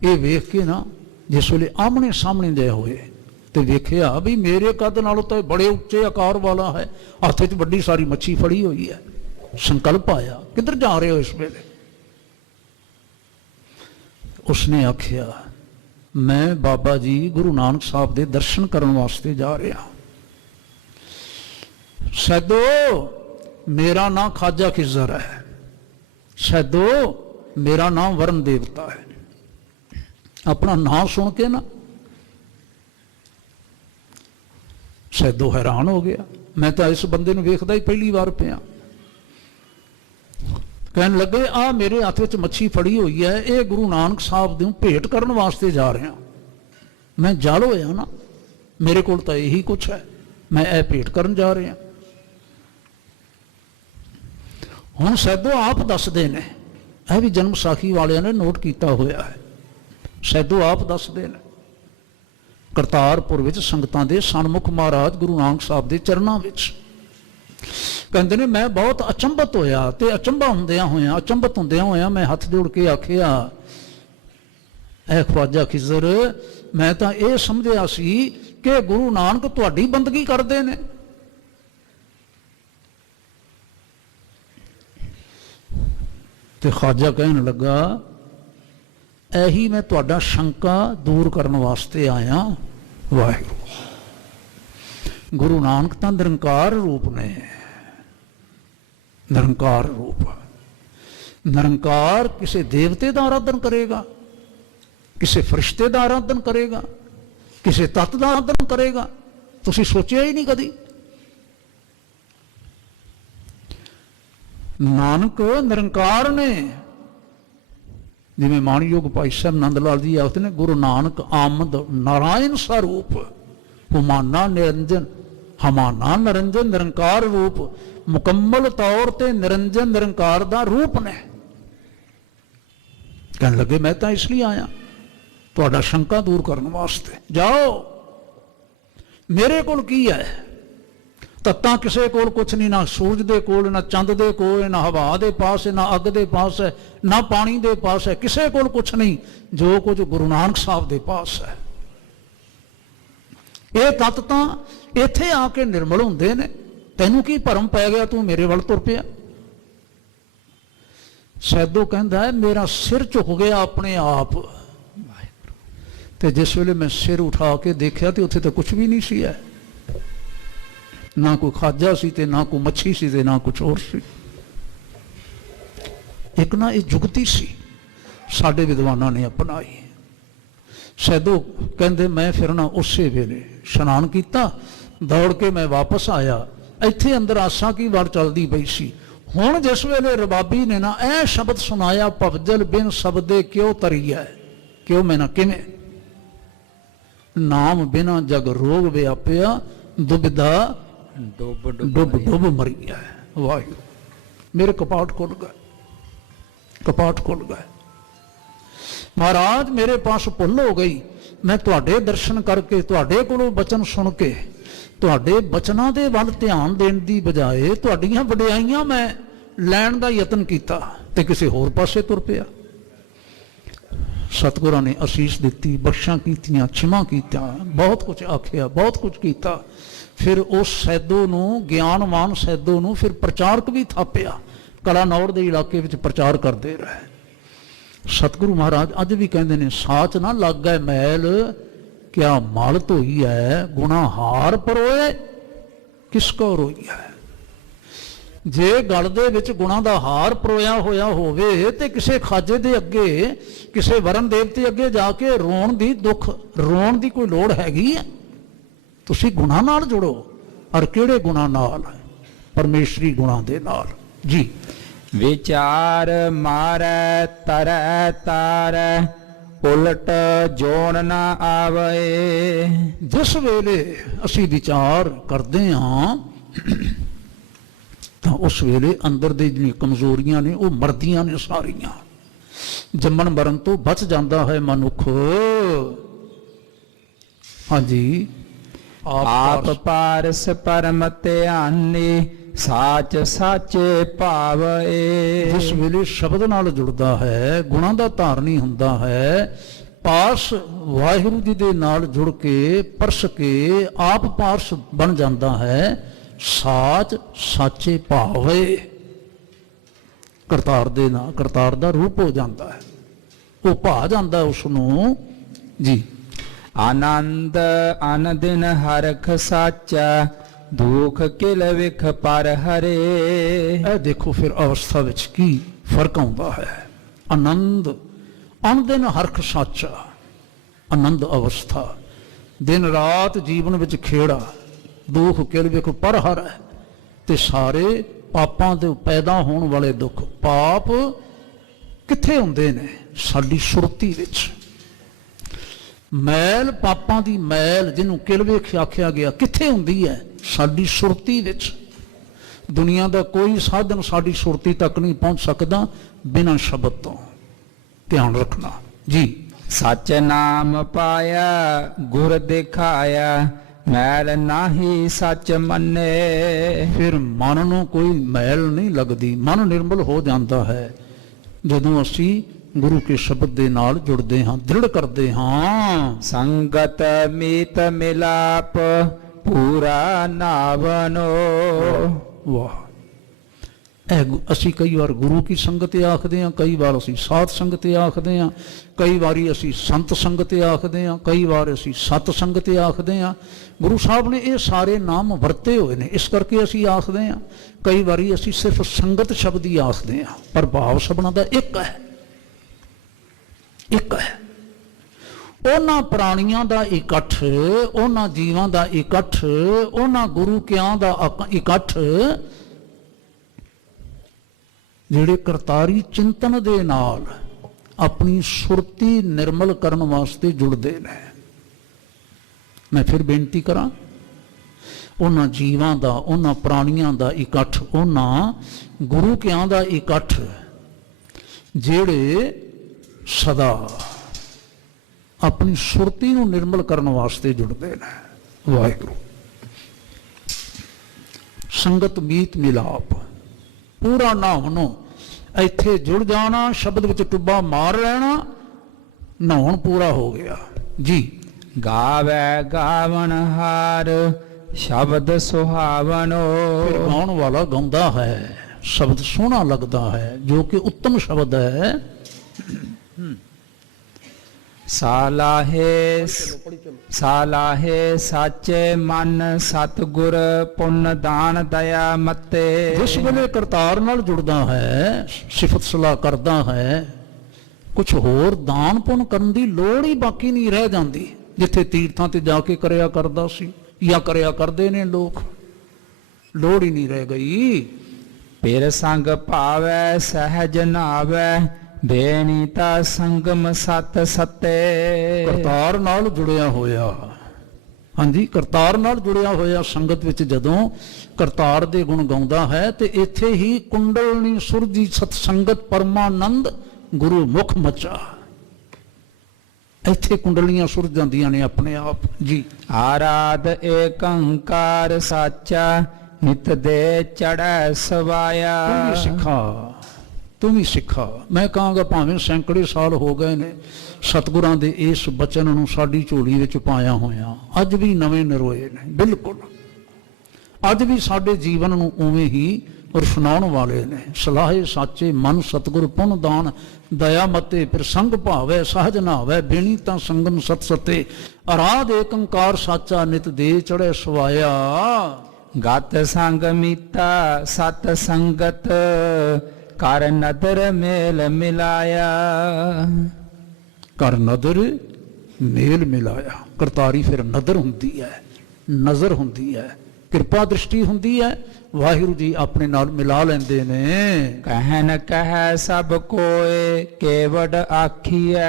ये वेख के ना जिस वेले आमने सामने दे होए तो वेख्या भी मेरे कद नालों तो बड़े उच्चे आकार वाला है, हाथ में बड़ी सारी मच्छी फड़ी हुई है। संकल्प आया किधर जा रहे हो इस वेले? उसने आख्या मैं बाबा जी गुरु नानक साहब के दर्शन करने वास्ते जा रहा। सैदो मेरा नाम खाजा खिजर है, सैदो मेरा नाम वरण देवता है। अपना नाम सुन के ना सैदो हैरान हो गया। मैं तो इस बंदे को वेखदा ही पहली बार पिया। कहने लगे आ मेरे हाथ में मच्छी फड़ी हुई है, ये गुरु नानक साहब को भेंट करने वास्ते जा रहा। मैं जल होया ना, मेरे को तो यही कुछ है, मैं ये भेंट करन जा रहा। ਹੁਣ ਸੈਦੋ ਆਪ ਦੱਸਦੇ ਨੇ, ਇਹ ਵੀ ਜਨਮ ਸਾਖੀ ਵਾਲਿਆਂ ਨੇ ਨੋਟ ਕੀਤਾ ਹੋਇਆ ਹੈ। ਸੈਦੋ ਆਪ ਦੱਸਦੇ ਨੇ ਕਰਤਾਰਪੁਰ ਵਿੱਚ ਸੰਗਤਾਂ ਦੇ ਸਨਮੁਖ ਮਹਾਰਾਜ ਗੁਰੂ ਨਾਨਕ ਸਾਹਿਬ ਦੇ ਚਰਨਾਂ ਵਿੱਚ ਕਹਿੰਦੇ ਨੇ, ਮੈਂ ਬਹੁਤ ਅਚੰਭਤ ਹੋਇਆ ਤੇ ਅਚੰਭਤ ਹੁੰਦਿਆਂ ਹੋਇਆਂ ਮੈਂ ਹੱਥ ਜੋੜ ਕੇ ਆਖਿਆ, ਐ ਖਵਾਜਾ ਖਿਜ਼ਰ, ਮੈਂ ਤਾਂ ਇਹ ਸਮਝਿਆ ਸੀ ਕਿ ਗੁਰੂ ਨਾਨਕ ਤੁਹਾਡੀ ਬੰਦਗੀ ਕਰਦੇ ਨੇ। ਤੇ ਖਵਾਜਾ ਕਹਿਣ ਲੱਗਾ, ਇਹੀ ਮੈਂ ਤੁਹਾਡਾ ਸ਼ੰਕਾ ਦੂਰ ਕਰਨ ਵਾਸਤੇ ਆਇਆ। ਵਾਹਿਗੁਰੂ, ਗੁਰੂ ਨਾਨਕ ਤਾਂ ਨਿਰੰਕਾਰ ਰੂਪ ਨੇ, ਨਿਰੰਕਾਰ ਰੂਪ। ਨਿਰੰਕਾਰ ਕਿਸੇ ਦੇਵਤੇ ਦਾ ਆਰਾਧਨ ਕਰੇਗਾ, ਕਿਸੇ ਫਰਿਸ਼ਤੇ ਦਾ ਆਰਾਧਨ ਕਰੇਗਾ, ਕਿਸੇ ਤੱਤ ਦਾ ਆਰਾਧਨ ਕਰੇਗਾ? ਤੁਸੀਂ ਸੋਚਿਆ ਹੀ ਨਹੀਂ ਕਦੀ। ਨਾਨਕ ਨਿਰੰਕਾਰ ਨੇ। ਜਿਵੇਂ ਮਾਣਯੋਗ ਭਾਈ ਸਾਹਿਬ ਨੰਦ ਲਾਲ ਜੀ ਆਖਦੇ ਨੇ, ਗੁਰੂ ਨਾਨਕ ਆਮਦ ਨਾਰਾਇਣ ਸਰੂਪ, ਹੁਮਾਨਾ ਨਿਰੰਜਨ, ਹਮਾਨਾ ਨਿਰੰਜਨ, ਨਿਰੰਕਾਰ ਰੂਪ। ਮੁਕੰਮਲ ਤੌਰ ਤੇ ਨਿਰੰਜਨ ਨਿਰੰਕਾਰ ਦਾ ਰੂਪ ਨੇ। ਕਹਿਣ ਲੱਗੇ, ਮੈਂ ਤਾਂ ਇਸ ਲਈ ਆਇਆ ਤੁਹਾਡਾ ਸ਼ੰਕਾ ਦੂਰ ਕਰਨ ਵਾਸਤੇ। ਜਾਓ, ਮੇਰੇ ਕੋਲ ਕੀ ਹੈ? ਤੱਤਾਂ ਕਿਸੇ ਕੋਲ ਕੁਛ ਨਹੀਂ, ਨਾ ਸੂਰਜ ਦੇ ਕੋਲ, ਨਾ ਚੰਦ ਦੇ ਕੋਲ, ਨਾ ਹਵਾ ਦੇ ਪਾਸ ਹੈ, ਨਾ ਅੱਗ ਦੇ ਪਾਸ ਹੈ, ਨਾ ਪਾਣੀ ਦੇ ਪਾਸ ਹੈ, ਕਿਸੇ ਕੋਲ ਕੁਛ ਨਹੀਂ। ਜੋ ਕੁਝ ਗੁਰੂ ਨਾਨਕ ਸਾਹਿਬ ਦੇ ਪਾਸ ਹੈ। ਇਹ ਤੱਤ ਤਾਂ ਇੱਥੇ ਆ ਕੇ ਨਿਰਮਲ ਹੁੰਦੇ ਨੇ। ਤੈਨੂੰ ਕੀ ਭਰਮ ਪੈ ਗਿਆ, ਤੂੰ ਮੇਰੇ ਵੱਲ ਤੁਰ ਪਿਆ? ਸੈਦੋ ਕਹਿੰਦਾ ਹੈ, ਮੇਰਾ ਸਿਰ ਝੁਕ ਗਿਆ ਆਪਣੇ ਆਪ। ਤੇ ਜਿਸ ਵੇਲੇ ਮੈਂ ਸਿਰ ਉਠਾ ਕੇ ਦੇਖਿਆ ਤੇ ਉੱਥੇ ਤਾਂ ਕੁਛ ਵੀ ਨਹੀਂ ਸੀ ਹੈ। ਨਾ ਕੋਈ ਖਾਜਾ ਸੀ ਤੇ ਨਾ ਕੋਈ ਮੱਛੀ ਸੀ ਤੇ ਨਾ ਕੁਛ ਹੋਰ ਸੀ। ਇੱਕ ਨਾ ਇਹ ਜੁਗਤੀ ਸੀ, ਸਾਡੇ ਵਿਦਵਾਨਾਂ ਨੇ ਅਪਣਾਈ। ਸੈਦੋ ਕਹਿੰਦੇ, ਮੈਂ ਫਿਰ ਨਾ ਉਸੇ ਵੇਲੇ ਇਸ਼ਨਾਨ ਕੀਤਾ, ਦੌੜ ਕੇ ਮੈਂ ਵਾਪਸ ਆਇਆ। ਇੱਥੇ ਅੰਦਰ ਆਸਾਂ ਕੀ ਵਾਰ ਚੱਲਦੀ ਪਈ ਸੀ। ਹੁਣ ਜਿਸ ਵੇਲੇ ਰਬਾਬੀ ਨੇ ਨਾ ਇਹ ਸ਼ਬਦ ਸੁਣਾਇਆ, ਭਵਜਲ ਬਿਨ ਸ਼ਬਦੇ ਕਿਉਂ ਤਰੀਐ, ਕਿਉਂ ਮੈਂ ਨਾ ਕਿਵੇਂ, ਨਾਮ ਬਿਨਾ ਜਗ ਰੋਗ ਵਿਆਪਿਆ, ਦੁਬਿਧਾ ਡੁੱਬ ਡੁੱਬ ਮਰੀਆ। ਵਾਹਿਗੁਰੂ, ਮੇਰੇ ਕਪਾਟ ਖੁੱਲ ਗਏ, ਕਪਾਟ ਖੁੱਲ ਗਏ। ਮਹਾਰਾਜ, ਮੇਰੇ ਪਾਸ ਭੁੱਲ ਹੋ ਗਈ। ਮੈਂ ਤੁਹਾਡੇ ਦਰਸ਼ਨ ਕਰਕੇ, ਤੁਹਾਡੇ ਕੋਲੋਂ ਬਚਨ ਸੁਣ ਕੇ, ਤੁਹਾਡੇ ਬਚਨਾਂ ਦੇ ਵੱਲ ਧਿਆਨ ਦੇਣ ਦੀ ਬਜਾਏ ਤੁਹਾਡੀਆਂ ਵਡਿਆਈਆਂ ਮੈਂ ਲੈਣ ਦਾ ਯਤਨ ਕੀਤਾ ਤੇ ਕਿਸੇ ਹੋਰ ਪਾਸੇ ਤੁਰ ਪਿਆ। ਸਤਿਗੁਰਾਂ ਨੇ ਅਸੀਸ ਦਿੱਤੀ, ਬਖਸ਼ਾਂ ਕੀਤੀਆਂ, ਛਿਮਾ ਕੀਤਾ, ਬਹੁਤ ਕੁਝ ਆਖਿਆ, ਬਹੁਤ ਕੁਝ ਕੀਤਾ। ਫਿਰ ਉਸ ਸੈਦੋ ਨੂੰ, ਗਿਆਨਵਾਨ ਸੈਦੋ ਨੂੰ ਫਿਰ ਪ੍ਰਚਾਰਕ ਵੀ ਥਾਪਿਆ। ਕਲਾਨੌਰ ਦੇ ਇਲਾਕੇ ਵਿੱਚ ਪ੍ਰਚਾਰ ਕਰਦੇ ਰਹੇ। ਸਤਿਗੁਰੂ ਮਹਾਰਾਜ ਅੱਜ ਵੀ ਕਹਿੰਦੇ ਨੇ, ਸਾਚ ਨਾ ਲੱਗ ਗਏ ਮੈਲ, ਕਿਆ ਮਲ ਧੋਈ ਹੈ, ਗੁਣਾ ਹਾਰ ਪਰੋਏ, ਕਿਸ ਕੋ ਰੋਈ ਹੈ। ਜੇ ਗਲ ਦੇ ਵਿੱਚ ਗੁਣਾ ਦਾ ਹਾਰ ਪਰੋਇਆ ਹੋਇਆ ਹੋਵੇ ਤੇ ਕਿਸੇ ਖਾਜੇ ਦੇ ਅੱਗੇ, ਕਿਸੇ ਵਰਨ ਦੇਵਤੇ ਅੱਗੇ ਜਾ ਕੇ ਰੋਣ ਦੀ ਕੋਈ ਲੋੜ ਹੈਗੀ ਹੈ? ਤੁਸੀਂ ਗੁਣਾ ਨਾਲ ਜੁੜੋ। ਔਰ ਕਿਹੜੇ ਗੁਣਾ ਨਾਲ? ਪਰਮੇਸ਼ਰੀ ਗੁਣਾ ਦੇ ਨਾਲ। ਜੀ, ਵਿਚਾਰ ਮਾਰੈ ਤਰੈ ਤਾਰੈ, ਉਲਟ ਜੋਣ ਨਾ ਆਵੇ। ਜਿਸ ਵੇਲੇ ਅਸੀਂ ਵਿਚਾਰ ਕਰਦੇ ਹਾਂ ਤਾਂ ਉਸ ਵੇਲੇ ਅੰਦਰ ਦੇ ਜਿਹੜੀਆਂ ਕਮਜ਼ੋਰੀਆਂ ਨੇ ਉਹ ਮਰਦੀਆਂ ਨੇ ਸਾਰੀਆਂ। ਜੰਮਣ ਮਰਨ ਤੋਂ ਬਚ ਜਾਂਦਾ ਹੈ ਮਨੁੱਖ। ਹਾਂਜੀ, ਆਪ ਪਾਰਸ ਪਰਮ ਧਿਆਨੀ, ਸਾਚ ਸਾਚੇ ਭਾਵਏ। ਜਿਸ ਵੇਲੇ ਸ਼ਬਦ ਨਾਲ ਜੁੜਦਾ ਹੈ, ਗੁਣਾਂ ਦਾ ਧਾਰਨੀ ਹੁੰਦਾ ਹੈ, ਪਾਰਸ ਵਾਹਿਗੁਰੂ ਜੀ ਦੇ ਨਾਲ ਜੁੜ ਕੇ ਪਰਸ ਕੇ ਆਪ ਪਾਰਸ ਬਣ ਜਾਂਦਾ ਹੈ। ਸਾਚ ਸਾਚੇ ਭਾਵੇ, ਕਰਤਾਰ ਦੇ ਨਾਲ, ਕਰਤਾਰ ਦਾ ਰੂਪ ਹੋ ਜਾਂਦਾ ਹੈ, ਉਹ ਭਾ ਜਾਂਦਾ ਉਸ ਨੂੰ। ਜੀ, ਆਨੰਦ ਅਨਦਿਨ ਹਰਖ ਸਾਚਾ, ਦੁਖ ਕਿਲ ਵਿਖ ਪਰ ਹਰੇ। ਇਹ ਦੇਖੋ ਫਿਰ ਅਵਸਥਾ ਵਿੱਚ ਕੀ ਫਰਕ ਆਉਂਦਾ ਹੈ। ਆਨੰਦ, ਅਨਦਿਨ ਹਰਖ ਸਾਚਾ, ਆਨੰਦ ਅਵਸਥਾ। ਦਿਨ ਰਾਤ ਜੀਵਨ ਵਿੱਚ ਖੇੜਾ, ਦੁੱਖ ਕਿਲ ਵਿਖ ਪਰ ਹਰ ਹੈ। ਤੇ ਸਾਰੇ ਪਾਪਾਂ ਦੇ ਪੈਦਾ ਹੋਣ ਵਾਲੇ ਦੁੱਖ, ਪਾਪ ਕਿੱਥੇ ਹੁੰਦੇ ਨੇ? ਸਾਡੀ ਸੁਰਤੀ ਵਿੱਚ। ਮੈਲ, ਪਾਪਾਂ ਦੀ ਮੈਲ ਜਿਹਨੂੰ ਕਿਲ ਵਿਖ ਆਖਿਆ ਗਿਆ, ਕਿੱਥੇ ਹੁੰਦੀ ਹੈ? ਸਾਡੀ ਸੁਰਤੀ ਵਿੱਚ। ਦੁਨੀਆ ਦਾ ਕੋਈ ਸਾਧਨ ਸਾਡੀ ਸੁਰਤੀ ਤੱਕ ਨਹੀਂ ਪਹੁੰਚ ਸਕਦਾ ਬਿਨਾਂ ਸ਼ਬਦ ਤੋਂ। ਧਿਆਨ ਰੱਖਣਾ ਜੀ। ਸਚ ਨਾਮ ਪਾਇਆ ਗੁਰ ਦਿਖਾਇਆ, ਮੈਲ ਨਾਹੀ ਸਚ ਮੰਨੇ। ਫਿਰ ਮਨ ਨੂੰ ਕੋਈ ਮੈਲ ਨਹੀਂ ਲੱਗਦੀ, ਮਨ ਨਿਰਮਲ ਹੋ ਜਾਂਦਾ ਹੈ ਜਦੋਂ ਅਸੀਂ ਗੁਰੂ ਕੇ ਸ਼ਬਦ ਦੇ ਨਾਲ ਜੁੜਦੇ ਹਾਂ, ਦ੍ਰਿੜ ਕਰਦੇ ਹਾਂ। ਸੰਗਤ ਮੀਤ ਮਿਲਾਪ ਪੂਰਾ ਨਾਵਨੋ। ਵਾਹ! ਅਸੀਂ ਕਈ ਵਾਰ ਗੁਰੂ ਕੀ ਸੰਗਤ ਆਖਦੇ ਹਾਂ, ਕਈ ਵਾਰ ਅਸੀਂ ਸਾਧ ਸੰਗਤ ਆਖਦੇ ਹਾਂ, ਕਈ ਵਾਰੀ ਅਸੀਂ ਸੰਤ ਸੰਗਤ ਆਖਦੇ ਹਾਂ, ਕਈ ਵਾਰ ਅਸੀਂ ਸਤ ਸੰਗਤ ਆਖਦੇ ਹਾਂ। ਗੁਰੂ ਸਾਹਿਬ ਨੇ ਇਹ ਸਾਰੇ ਨਾਮ ਵਰਤੇ ਹੋਏ ਨੇ, ਇਸ ਕਰਕੇ ਅਸੀਂ ਆਖਦੇ ਹਾਂ। ਕਈ ਵਾਰੀ ਅਸੀਂ ਸਿਰਫ ਸੰਗਤ ਸ਼ਬਦ ਹੀ ਆਖਦੇ ਹਾਂ, ਪਰ ਭਾਵ ਸਭਨਾਂ ਦਾ ਇੱਕ ਹੈ, ਇੱਕ ਹੈ। ਉਹਨਾਂ ਪ੍ਰਾਣੀਆਂ ਦਾ ਇਕੱਠ, ਉਹਨਾਂ ਜੀਵਾਂ ਦਾ ਇਕੱਠ, ਉਹਨਾਂ ਗੁਰੂ ਕਿਆਂ ਦਾ ਇਕੱਠ ਜਿਹੜੇ ਕਰਤਾਰੀ ਚਿੰਤਨ ਦੇ ਨਾਲ ਆਪਣੀ ਸੁਰਤੀ ਨਿਰਮਲ ਕਰਨ ਵਾਸਤੇ ਜੁੜਦੇ ਨੇ। ਮੈਂ ਫਿਰ ਬੇਨਤੀ ਕਰਾਂ, ਉਹਨਾਂ ਜੀਵਾਂ ਦਾ, ਉਹਨਾਂ ਪ੍ਰਾਣੀਆਂ ਦਾ ਇਕੱਠ, ਉਹਨਾਂ ਗੁਰੂ ਕਿਆਂ ਦਾ ਇਕੱਠ ਜਿਹੜੇ ਸਦਾ ਆਪਣੀ ਸੁਰਤੀ ਨੂੰ ਨਿਰਮਲ ਕਰਨ ਵਾਸਤੇ ਜੁੜਦੇ ਨੇ। ਵਾਹਿਗੁਰੂ। ਸੰਗਤ ਮੀਤ ਮਿਲਾਪ ਪੂਰਾ ਨਹਾਉਣੋਂ, ਇੱਥੇ ਜੁੜ ਜਾਣਾ, ਸ਼ਬਦ ਵਿੱਚ ਟੁੱਬਾ ਮਾਰ ਲੈਣਾ, ਨਹਾਉਣ ਪੂਰਾ ਹੋ ਗਿਆ ਜੀ। ਗਾਵੇ ਗਾਵਨ ਹਾਰ ਸ਼ਬਦ ਸੁਹਾਵਨੋ। ਫਿਰ ਗਾਉਣ ਵਾਲਾ ਗਾਉਂਦਾ ਹੈ, ਸ਼ਬਦ ਸੋਹਣਾ ਲੱਗਦਾ ਹੈ, ਜੋ ਕਿ ਉੱਤਮ ਸ਼ਬਦ ਹੈ। ਸਾਲਾਹੇ ਸਾਲਾਹੇ ਸਾਚੇ ਮਨ ਸਤਿਗੁਰ ਪੁੰਨ ਦਾਨ ਦਇਆ ਮੱਤੇ। ਜਿਸ ਵੇਲੇ ਕਰਤਾਰ ਨਾਲ ਜੁੜਦਾ ਹੈ, ਸਿਫਤ ਸਲਾਹ ਕਰਦਾ ਹੈ, ਕੁਝ ਹੋਰ ਦਾਨ ਪੁੰਨ ਕਰਨ ਦੀ ਲੋੜ ਹੀ ਬਾਕੀ ਨਹੀਂ ਰਹਿ ਜਾਂਦੀ। ਜਿੱਥੇ ਤੀਰਥਾਂ ਤੇ ਜਾ ਕੇ ਕਰਿਆ ਕਰਦਾ ਸੀ ਜਾਂ ਕਰਿਆ ਕਰਦੇ ਨੇ ਲੋਕ, ਲੋੜ ਹੀ ਨਹੀਂ ਰਹਿ ਗਈ। ਪਿਰ ਸੰਗ ਭਾਵੈ ਸਹਿਜ ਨਾਵੈ, ਬੇਨੀਤਾ ਸੰਗਮ ਸਤ ਸਤੇ। ਕਰਤਾਰ ਨਾਲ ਜੁੜਿਆ ਹੋਇਆ, ਹਾਂਜੀ, ਕਰਤਾਰ ਨਾਲ ਜੁੜਿਆ ਹੋਇਆ ਸੰਗਤ ਵਿੱਚ ਜਦੋਂ ਕਰਤਾਰ ਦੇ ਗੁਣ ਗਾਉਂਦਾ ਹੈ ਤੇ ਇੱਥੇ ਹੀ ਕੁੰਡਲਨੀ ਸੁਰਜੀ ਸਤ ਸੰਗਤ ਪਰਮਾਨੰਦ ਗੁਰੂ ਮੁਖ ਮਚਾ। ਇੱਥੇ ਕੁੰਡਲੀਆਂ ਸੁਰ ਜਾਂਦੀਆਂ ਨੇ ਆਪਣੇ ਆਪ ਜੀ। ਆਰਾਧ ਏਕੰਕਾਰ ਸਾਚਾ, ਨਿਤ ਦੇ ਚੜੈ ਸਵਾਇਆ। ਤੂੰ ਵੀ ਸਿੱਖਾ, ਤੂੰ ਵੀ ਸਿੱਖਾ। ਮੈਂ ਕਹਾਂਗਾ ਭਾਵੇਂ ਸੈਂਕੜੇ ਸਾਲ ਹੋ ਗਏ ਨੇ ਸਤਿਗੁਰਾਂ ਦੇ ਇਸ ਬਚਨ ਨੂੰ ਸਾਡੀ ਝੋਲੀ ਵਿੱਚ ਪਾਇਆ ਹੋਇਆ, ਅੱਜ ਵੀ ਨਵੇਂ ਨਰੋਏ ਨੇ। ਬਿਲਕੁਲ ਅੱਜ ਵੀ ਸਾਡੇ ਜੀਵਨ ਨੂੰ ਉਵੇਂ ਹੀ ਰੁਸ਼ਨਾਉਣ ਵਾਲੇ ਨੇ। ਸਲਾਹੇ ਸਾਚੇ ਮਨ ਸਤਿਗੁਰ ਪੁੰਨ ਦਾਨ ਦਇਆ ਮਤੇ, ਪ੍ਰਸੰਗ ਭਾਵੈ ਸਹਜ ਨਾਵੈ, ਬੇਣੀ ਤਾਂ ਸੰਗਮ ਸਤ ਸਤੇ। ਅਰਾਧ ਏਕੰਕਾਰ ਸਾਚਾ, ਨਿਤ ਦੇ ਚੜ੍ਹੈ ਸਵਾਇਆ। ਗਤ ਸੰਗ ਮੀਤਾ ਸਤ ਸੰਗਤ, ਕਰ ਨਦਰ ਮੇਲ ਮਿਲਾਇਆ। ਕਰ ਨਦਰ ਮੇਲ ਮਿਲਾਇਆ। ਕਰਤਾਰੀ ਫਿਰ ਨਦਰ ਹੁੰਦੀ ਹੈ, ਨਜ਼ਰ ਹੁੰਦੀ ਹੈ, ਕਿਰਪਾ ਦ੍ਰਿਸ਼ਟੀ ਹੁੰਦੀ ਹੈ। ਵਾਹਿਗੁਰੂ ਜੀ ਆਪਣੇ ਨਾਲ ਮਿਲਾ ਲੈਂਦੇ ਨੇ। ਕਹਿਨ ਕਹਿ ਸਭ ਕੋਏ, ਕੇਵਡ ਆਖੀਐ।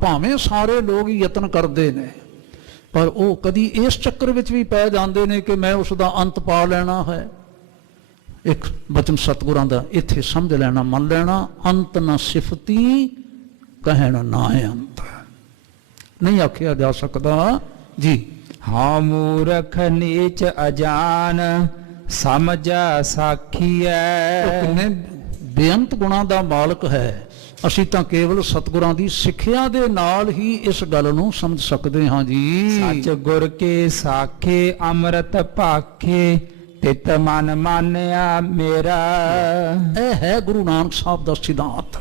ਭਾਵੇਂ ਸਾਰੇ ਲੋਕ ਯਤਨ ਕਰਦੇ ਨੇ, ਪਰ ਉਹ ਕਦੀ ਇਸ ਚੱਕਰ ਵਿੱਚ ਵੀ ਪੈ ਜਾਂਦੇ ਨੇ ਕਿ ਮੈਂ ਉਸ ਦਾ ਅੰਤ ਪਾ ਲੈਣਾ ਹੈ। ਇੱਕ ਬਚਨ ਸਤਿਗੁਰਾਂ ਦਾ ਇੱਥੇ ਸਮਝ ਲੈਣਾ, ਮੰਨ ਲੈਣਾ। ਅੰਤ ਨਾ ਸਿਫਤੀ ਕਹਿਣ ਨਾ ਅੰਤ, ਨਹੀਂ ਆਖਿਆ ਜਾ ਸਕਦਾ ਜੀ। ਹਾਂ ਮੂਰਖ ਨੀਚ ਅਜਾਨ, ਸਮਝਾ ਸਾਖੀਐ। ਕਿੰਨੇ ਬੇਅੰਤ ਗੁਣਾਂ ਦਾ ਮਾਲਕ ਹੈ। ਅਸੀਂ ਤਾਂ ਕੇਵਲ ਸਤਿਗੁਰਾਂ ਦੀ ਸਿੱਖਿਆ ਦੇ ਨਾਲ ਹੀ ਇਸ ਗੱਲ ਨੂੰ ਸਮਝ ਸਕਦੇ ਹਾਂ ਜੀ। ਸੱਚ ਗੁਰ ਕੇ ਸਾਖੇ, ਅੰਮ੍ਰਿਤ ਭਾਖੇ, ਤਿਤ ਮਨ ਮਾਨਿਆ ਮੇਰਾ। ਇਹ ਹੈ ਗੁਰੂ ਨਾਨਕ ਸਾਹਿਬ ਦਾ ਸਿਧਾਂਤ,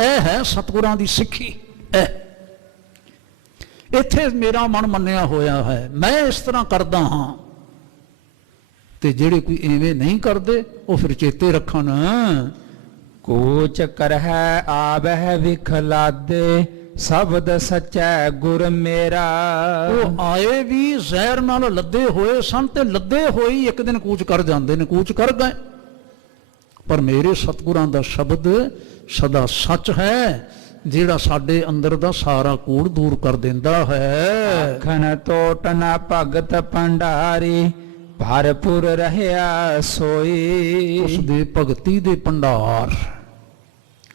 ਇਹ ਹੈ ਸਤਿਗੁਰਾਂ ਦੀ ਸਿੱਖੀ। ਇੱਥੇ ਮੇਰਾ ਮਨ ਮੰਨਿਆ ਹੋਇਆ ਹੈ, ਮੈਂ ਇਸ ਤਰ੍ਹਾਂ ਕਰਦਾ ਹਾਂ। ਤੇ ਜਿਹੜੇ ਕੋਈ ਐਵੇਂ ਨਹੀਂ ਕਰਦੇ ਉਹ ਫਿਰ ਚੇਤੇ ਰੱਖਣ। ਕੋਚ ਕਰਹਿ ਆਵਹਿ ਵਿਖਲਾਦੇ, ਸ਼ਬਦ ਸਚੈ ਗੁਰ ਮੇਰਾ। ਉਹ ਆਏ ਵੀ ਜ਼ਹਿਰ ਨਾਲ ਲੱਦੇ ਹੋਏ ਸਨ ਤੇ ਲੱਦੇ ਹੋਈ ਇੱਕ ਦਿਨ ਕੂਚ ਕਰ ਜਾਂਦੇ ਨੇ, ਕੂਚ ਕਰ ਗਏ। ਪਰ ਮੇਰੇ ਸਤਿਗੁਰਾਂ ਦਾ ਸ਼ਬਦ ਸਦਾ ਸੱਚ ਹੈ, ਜਿਹੜਾ ਸਾਡੇ ਅੰਦਰ ਦਾ ਸਾਰਾ ਕੂੜ ਦੂਰ ਕਰ ਦਿੰਦਾ ਹੈ। ਆਖਣ ਟੋਟ ਨਾ ਭਗਤ ਭੰਡਾਰੀ, ਭਰਪੂਰ ਰਹਿਆ ਸੋਈ। ਉਸ ਦੇ ਭਗਤੀ ਦੇ ਭੰਡਾਰ,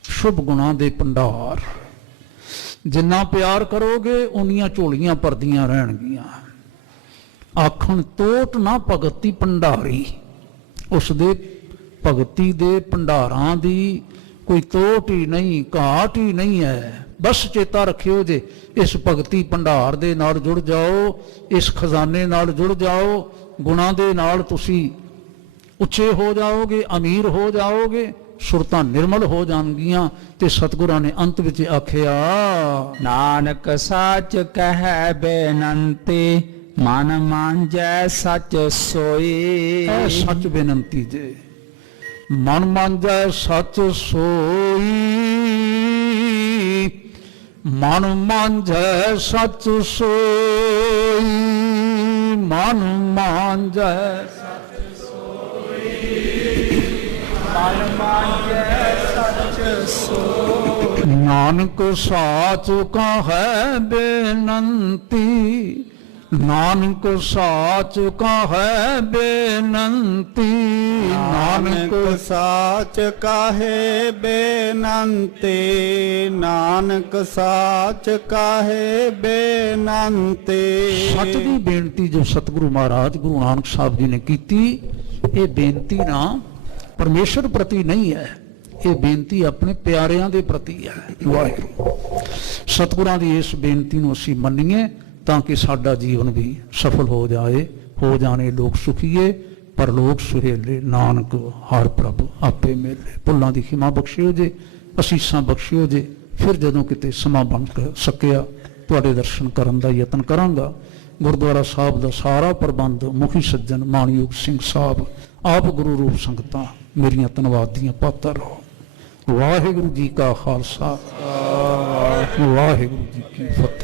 ਸ਼ੁਭ ਗੁਣਾਂ ਦੇ ਭੰਡਾਰ, ਜਿੰਨਾ ਪਿਆਰ ਕਰੋਗੇ ਉਨੀਆਂ ਝੋਲੀਆਂ ਭਰਦੀਆਂ ਰਹਿਣਗੀਆਂ। ਆਖਣ ਤੋਟ ਨਾ ਭਗਤੀ ਭੰਡਾਰੀ, ਉਸ ਦੇ ਭਗਤੀ ਦੇ ਭੰਡਾਰਾਂ ਦੀ ਕੋਈ ਤੋਟ ਹੀ ਨਹੀਂ, ਘਾਟ ਹੀ ਨਹੀਂ ਹੈ। ਬਸ ਚੇਤਾ ਰੱਖਿਓ ਜੇ ਇਸ ਭਗਤੀ ਭੰਡਾਰ ਦੇ ਨਾਲ ਜੁੜ ਜਾਓ, ਇਸ ਖਜ਼ਾਨੇ ਨਾਲ ਜੁੜ ਜਾਓ, ਗੁਣਾਂ ਦੇ ਨਾਲ ਤੁਸੀਂ ਉੱਚੇ ਹੋ ਜਾਓਗੇ, ਅਮੀਰ ਹੋ ਜਾਓਗੇ, ਸੁਰਤਾਂ ਨਿਰਮਲ ਹੋ ਜਾਣਗੀਆਂ। ਤੇ ਸਤਿਗੁਰਾਂ ਨੇ ਅੰਤ ਵਿੱਚ ਆਖਿਆ, ਨਾਨਕ ਸਾਚ ਕਹਿ ਬੇਨੰਤੀ ਮਨ ਮਾਂਜੈ ਸਚ ਸੋਈ। ਇਹ ਸੱਚ ਬੇਨੰਤੀ ਜੇ, ਮਨ ਮਾਂਜੈ ਸਚ ਸੋਈ, ਮਨ ਮਾਂਜੈ ਸਚ ਸੋਈ, ਮਨ ਮਾਂਜੈ ਸਚ ਸੋਈ, ਮਨ ਮਾਂਜੈ ਸਚ ਸੋਈ। ਨਾਨਕ ਸਾਚ ਕਹੈ ਬੇਨੰਤੀ, ਨਾਨਕ ਸਾਚ ਕਹੈ ਬੇਨੰਤੀ, ਨਾਨਕ ਸਾਚ ਕਾਹੇ ਬੇਨੰਤੀ, ਨਾਨਕ ਸਾਚ ਕਾਹੇ ਬੇਨੰਤੀ। ਸੱਚ ਦੀ ਬੇਨਤੀ ਜੋ ਸਤਿਗੁਰੂ ਮਹਾਰਾਜ ਗੁਰੂ ਨਾਨਕ ਸਾਹਿਬ ਜੀ ਨੇ ਕੀਤੀ, ਇਹ ਬੇਨਤੀ ਨਾ ਪਰਮੇਸ਼ਰ ਪ੍ਰਤੀ ਨਹੀਂ ਹੈ, ਇਹ ਬੇਨਤੀ ਆਪਣੇ ਪਿਆਰਿਆਂ ਦੇ ਪ੍ਰਤੀ ਹੈ। ਵਾਹਿਗੁਰੂ ਸਤਿਗੁਰਾਂ ਦੀ ਇਸ ਬੇਨਤੀ ਨੂੰ ਅਸੀਂ ਮੰਨੀਏ ਤਾਂ ਕਿ ਸਾਡਾ ਜੀਵਨ ਵੀ ਸਫਲ ਹੋ ਜਾਏ। ਹੋ ਜਾਣੇ ਲੋਕ ਸੁਖੀਏ, ਪਰ ਲੋਕ ਸੁਹੇਲੇ, ਨਾਨਕ ਹਰ ਪ੍ਰਭ ਆਪੇ ਮੇਲੇ। ਭੁੱਲਾਂ ਦੀ ਖਿਮਾ ਬਖਸ਼ਿਓ ਜੇ, ਅਸੀਸਾਂ ਬਖਸ਼ਿਓ ਜੇ। ਫਿਰ ਜਦੋਂ ਕਿਤੇ ਸਮਾਂ ਬਣ ਸਕਿਆ ਤੁਹਾਡੇ ਦਰਸ਼ਨ ਕਰਨ ਦਾ ਯਤਨ ਕਰਾਂਗਾ। ਗੁਰਦੁਆਰਾ ਸਾਹਿਬ ਦਾ ਸਾਰਾ ਪ੍ਰਬੰਧ ਮੁਖੀ ਸੱਜਣ ਮਾਣਯੋਗ ਸਿੰਘ ਸਾਹਿਬ, ਆਪ ਗੁਰੂ ਰੂਪ ਸੰਗਤਾਂ ਮੇਰੀਆਂ ਧੰਨਵਾਦ ਦੀਆਂ ਪਾਤਰ ਹੋ। ਵਾਹਿਗੁਰੂ ਜੀ ਕਾ ਖਾਲਸਾ, ਵਾਹਿਗੁਰੂ ਜੀ ਕੀ ਫਤਿਹ।